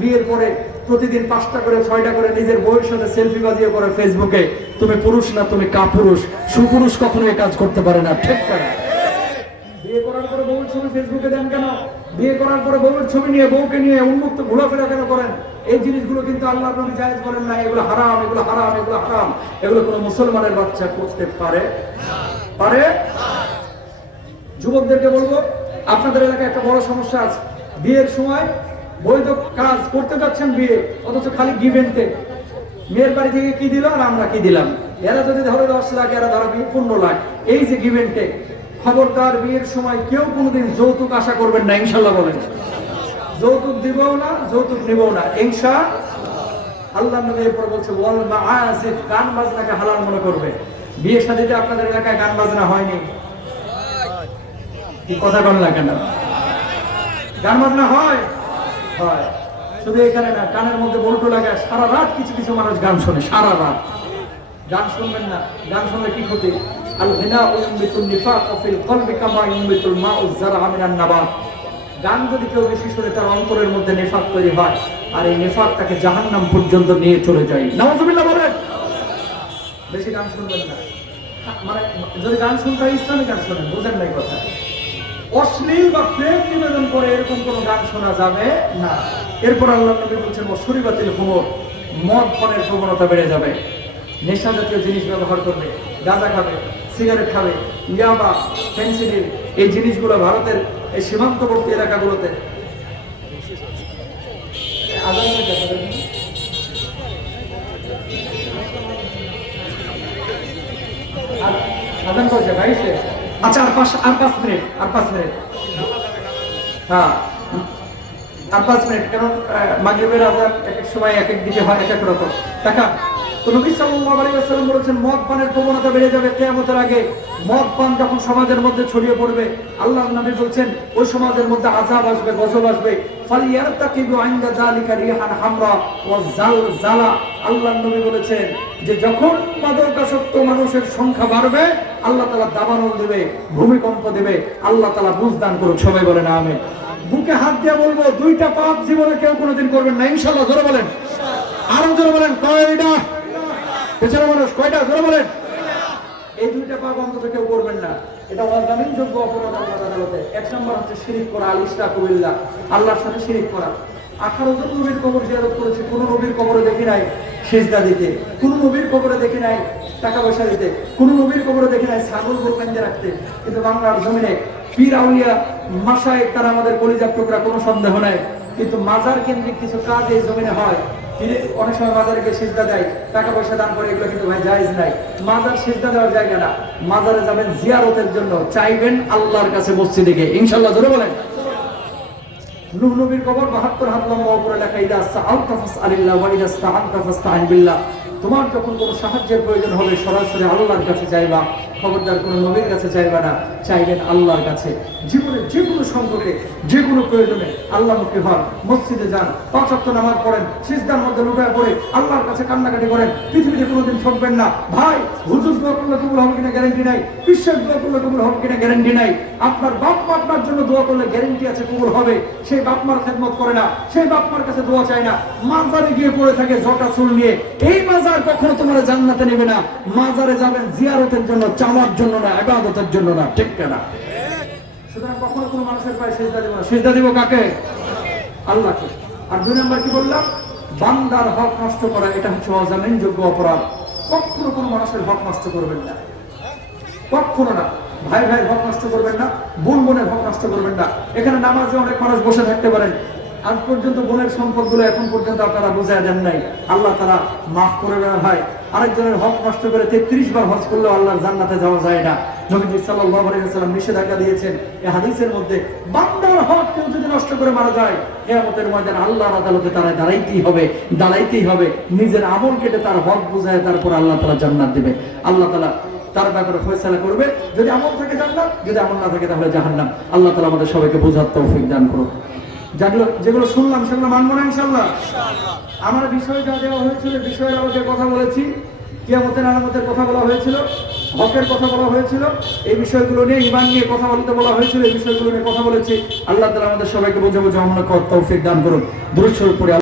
বিয়ের পরে প্রতিদিন 5টা করে 6টা করে নিজের বউয়ের সাথে সেলফি বাজিয়ে করে ফেসবুকে, তুমি পুরুষ না তুমি কাপুরুষ, সুপুরুষ কখনো এই কাজ করতে পারে না, ঠিক না? বিয়ে করার পরে বউয়ের ছবি ফেসবুকে দেন কেন? বিয়ে করার পরে বউয়ের ছবি নিয়ে বউকে নিয়ে উন্মুক্ত ঘোরাফেরা কেন করেন? এই জিনিসগুলো কিন্তু আল্লাহ নবী জায়েজ করেন না, এগুলো হারাম, এগুলো হারাম, এগুলো হারাম। এগুলো কোনো মুসলমানের বাচ্চা করতে পারে? যুবকদেরকে বলবো আপনাদের এলাকায় একটা বড় সমস্যা আছে, বিয়ের সময় বৈধ কাজ করতে যাচ্ছেন বিয়ে, অথচ খালি গিভেন্টে মেয়ের বাড়ি থেকে কি দিল আর আমরা কি দিলাম। এরা যদি ধরে 10 লাখ, এরা ধরো 15 লাখ, এই যে গিভেন্টে। খবরদার বিয়ের সময় কেউ কোনোদিন যৌতুক আশা করবেন না, ইনশাআল্লাহ বলেন। যৌতুক দিবও না, যৌতুক নিবও না, ইনশাআল্লাহ। নবী এরপর বলছে ওয়াল মাআজিফ, গান বাজনাকে হালাল মনে করবে। বিয়ে শাদীতে আপনাদের এলাকায় গান বাজনা হয়নি, কি কথা বলেন না কেন? গান বাজনা হয়? হয়। শুধু এখানে না, কানের মধ্যে বল্টু লাগায় সারা রাত কিছু কিছু মানুষ গান শোনে, সারা রাত। গান শুনবেন না, গান শুনলে কি ক্ষতি? আল গিনা ইউমিতুন নিফাক ফিল কলবি কামা ইউমিতুল মাউ যারআ মিনান নাবাত। গান যদি কেউ বেশি শুনে তার অন্তরের মধ্যে নেফাক তৈরি হয়, আর এই নেফাক তাকে জাহান্নাম পর্যন্ত নিয়ে চলে যায়। নাউযুবিল্লাহ বলেন। বেশি গান শুনবেন না। মানে যদি গান শুনতে হয় ইসলামিক গান শোনেন, বুঝেন নাই কথা। অশ্লীল বা প্রেম নিবেদন করে এরকম কোন গান শোনা যাবে না। এরপর আল্লাহ নবী বলছেন ওয়াশুরিবাতিল খুমুর, মদ পানের প্রবণতা বেড়ে যাবে। নেশা জাতীয় জিনিস ব্যবহার করবে, গাঁজা খাবে, সিগারেট খাবে, ইয়াবা, ফেন্সিডিল, এই জিনিসগুলো ভারতের এই সীমান্তবর্তী এলাকাগুলোতে আদান করছে ভাই। আচ্ছা, আর 5 মিনিট, হ্যাঁ আর 5 মিনিট, কারণ মাগরিবের আযান এক এক সময় এক এক দিকে হয়, এক এক রকম। দেখা তো নবী সাল্লাল্লাহু আলাইহি ওয়াসাল্লাম বলেছেন মদ পানের প্রবণতা বেড়ে যাবে কিয়ামতের আগে। মদ পান যখন সমাজের মধ্যে ছড়িয়ে পড়বে, আল্লাহর নবী বলছেন ওই সমাজের মধ্যে আযাব আসবে, গজব আসবে। ফালিয়ারতাকিবু ইনদা যালিকা রিহান হামরা ওয়া জালজালা। আল্লাহর নবী বলেছেন যে যখন মাদকাসক্ত মানুষের সংখ্যা বাড়বে, আল্লাহ তাআলা দাবানল দেবে, ভূমিকম্প দেবে। আল্লাহ তাআলা বুঝ দান করুক, সবাই বলেন আমিন। বুকে হাত দিয়ে বলবো, 2টা পাপ জীবনে কেউ কোনোদিন করবেন না ইনশাআল্লাহ। জোরে বলেন, আরো জোরে বলেন। কয়টা? পেছনে মানুষ কয়টা? জোরে বলেন। এই 2টা পাপ অন্তত কেউ করবেন না। এটা অজামিনযোগ্য অপরাধ আল্লাহর আদালতে। 1 নম্বর হচ্ছে শিরিক করা, আল-ইশরাকু বিল্লাহ, আল্লাহর সাথে শিরিক করা। 18 জন নবীর কবর জিয়ারত করেছি, কোন নবীর কবরে দেখি নাই সিজদা দিতে, কোন নবীর কবরে দেখি নাই টাকা পয়সা দিতে, কোন নবীর কবরে দেখি নাই ছাগল গোরবান্ধে রাখতে। কিন্তু বাংলার জমিনে পীর আউলিয়া মাশায়েখ তারা আমাদের কলিজার টুকরা, কোনো সন্দেহ নাই। কিন্তু মাজার কেন্দ্রিক কিছু কাজ এই জমিনে হয়। অনেক সময় মাজারে গিয়ে সিজদা দেয়, টাকা পয়সা দান করে, এগুলো কিন্তু ভাই জায়েজ নাই। মাজার সিজদা দেওয়ার জায়গা না। মাজারে যাবেন জিয়ারতের জন্য, চাইবেন আল্লাহর কাছে মসজিদে গিয়ে ইনশাআল্লাহ। জোরে বলেন। নূহ নবীর কবর 72 হাত লম্বা, উপরে লেখা ইদা সাআলতা ফাসআলিল্লাহ ওয়া ইদা ইসতাআনতা ফাসতাঈন বিল্লাহ। তোমার যখন কোনো সাহায্যের প্রয়োজন হবে সরাসরি আল্লাহর কাছে চাইবা, খবরদার কোনো নবীর কাছে চাইবা না, চাইবেন আল্লাহর কাছে। জীবনের যে কোনো সংকটে, যে কোনো প্রয়োজনে আল্লাহমুখী হন, মসজিদে যান, 5 ওয়াক্ত নামাজ পড়েন, সিজদার মধ্যে লুটায় পড়ে আল্লাহর কাছে কান্নাকাটি করেন। পৃথিবীতে কোনোদিন ঠকবেন না ভাই। হুজুর দোয়া করলে কবুল হবে কিনা গ্যারান্টি নাই, বিশ্বাস দোয়া করলে কবুল হবে কিনা গ্যারান্টি নাই। আপনার বাপ মা আপনার জন্য দোয়া করলে গ্যারান্টি আছে কবুল হবে। সেই বাপ মার খেদমত করে না, সেই বাপ মার কাছে দোয়া চায় না, মাজারে গিয়ে পড়ে থাকে জটা চুল নিয়ে। এই মাজার কখনো তোমার জান্নাতে নেবে না। মাজারে যাবেন জিয়ারতের জন্য, চাওয়ার জন্য না, ইবাদতের জন্য না, ঠিক না? সুতরাং কখনো কোনো মানুষের পায়ে সিজদা দেব না। সিজদা দিব কাকে? আল্লাহকে। আর 2 নাম্বার কি বললাম? বান্দার হক নষ্ট করা, এটা হচ্ছে অজামিনযোগ্য অপরাধ। কখনো কোনো মানুষের হক নষ্ট করবেন না, কখনো না। ভাই ভাই হক নষ্ট করবেন না, বোন বোনের হক নষ্ট করবেন না। এখানে নামাজে অনেক মানুষ বসে থাকতে পারেন, আজ পর্যন্ত বোনের সম্পদগুলো এখন পর্যন্ত আপনারা বুঝায় দেন নাই, আল্লাহ তারা মাফ করে দেন। ভাই আরেকজনের হক নষ্ট করে 33 বার হজ করলেও আল্লাহর জান্নাতে যাওয়া যায় না। নবীজি সাল্লাল্লাহু আলাইহি ওয়াসাল্লাম নিষেধাজ্ঞা দিয়েছেন এই হাদিসের মধ্যে। বান্দার হক কেউ যদি নষ্ট করে মারা যায়, কিয়ামতের ময়দানে আল্লাহর আদালতে তারা দাঁড়াইতেই হবে। নিজের আমল কেটে তার হক বুঝায়, তারপর আল্লাহ তাআলা জান্নাত দিবে। আল্লাহ তাআলা তার ব্যাপারে ফয়সালা করবে। যদি আমল থাকে জান্নাত, যদি আমল না থাকে তাহলে জাহান্নাম। আল্লাহ তাআলা আমাদের সবাইকে বোঝার তৌফিক দান করুন। যেগুলো শুনলাম সেগুলো মানবো না ইনশাআল্লাহ। আমার বিষয় যা দেওয়া হয়েছিল, বিষয়ের আলোকে কথা বলেছি, কিয়ামতের আলামতের কথা বলা হয়েছিল, হকের কথা বলা হয়েছিল, এই বিষয়গুলো নিয়ে, ঈমান নিয়ে কথা বলতে বলা হয়েছিল, এই বিষয়গুলো নিয়ে কথা বলেছি। আল্লাহ তাআলা আমাদের সবাইকে বুঝে আমল করার তৌফিক দান করুন। দুরূদ শরীফ পড়ে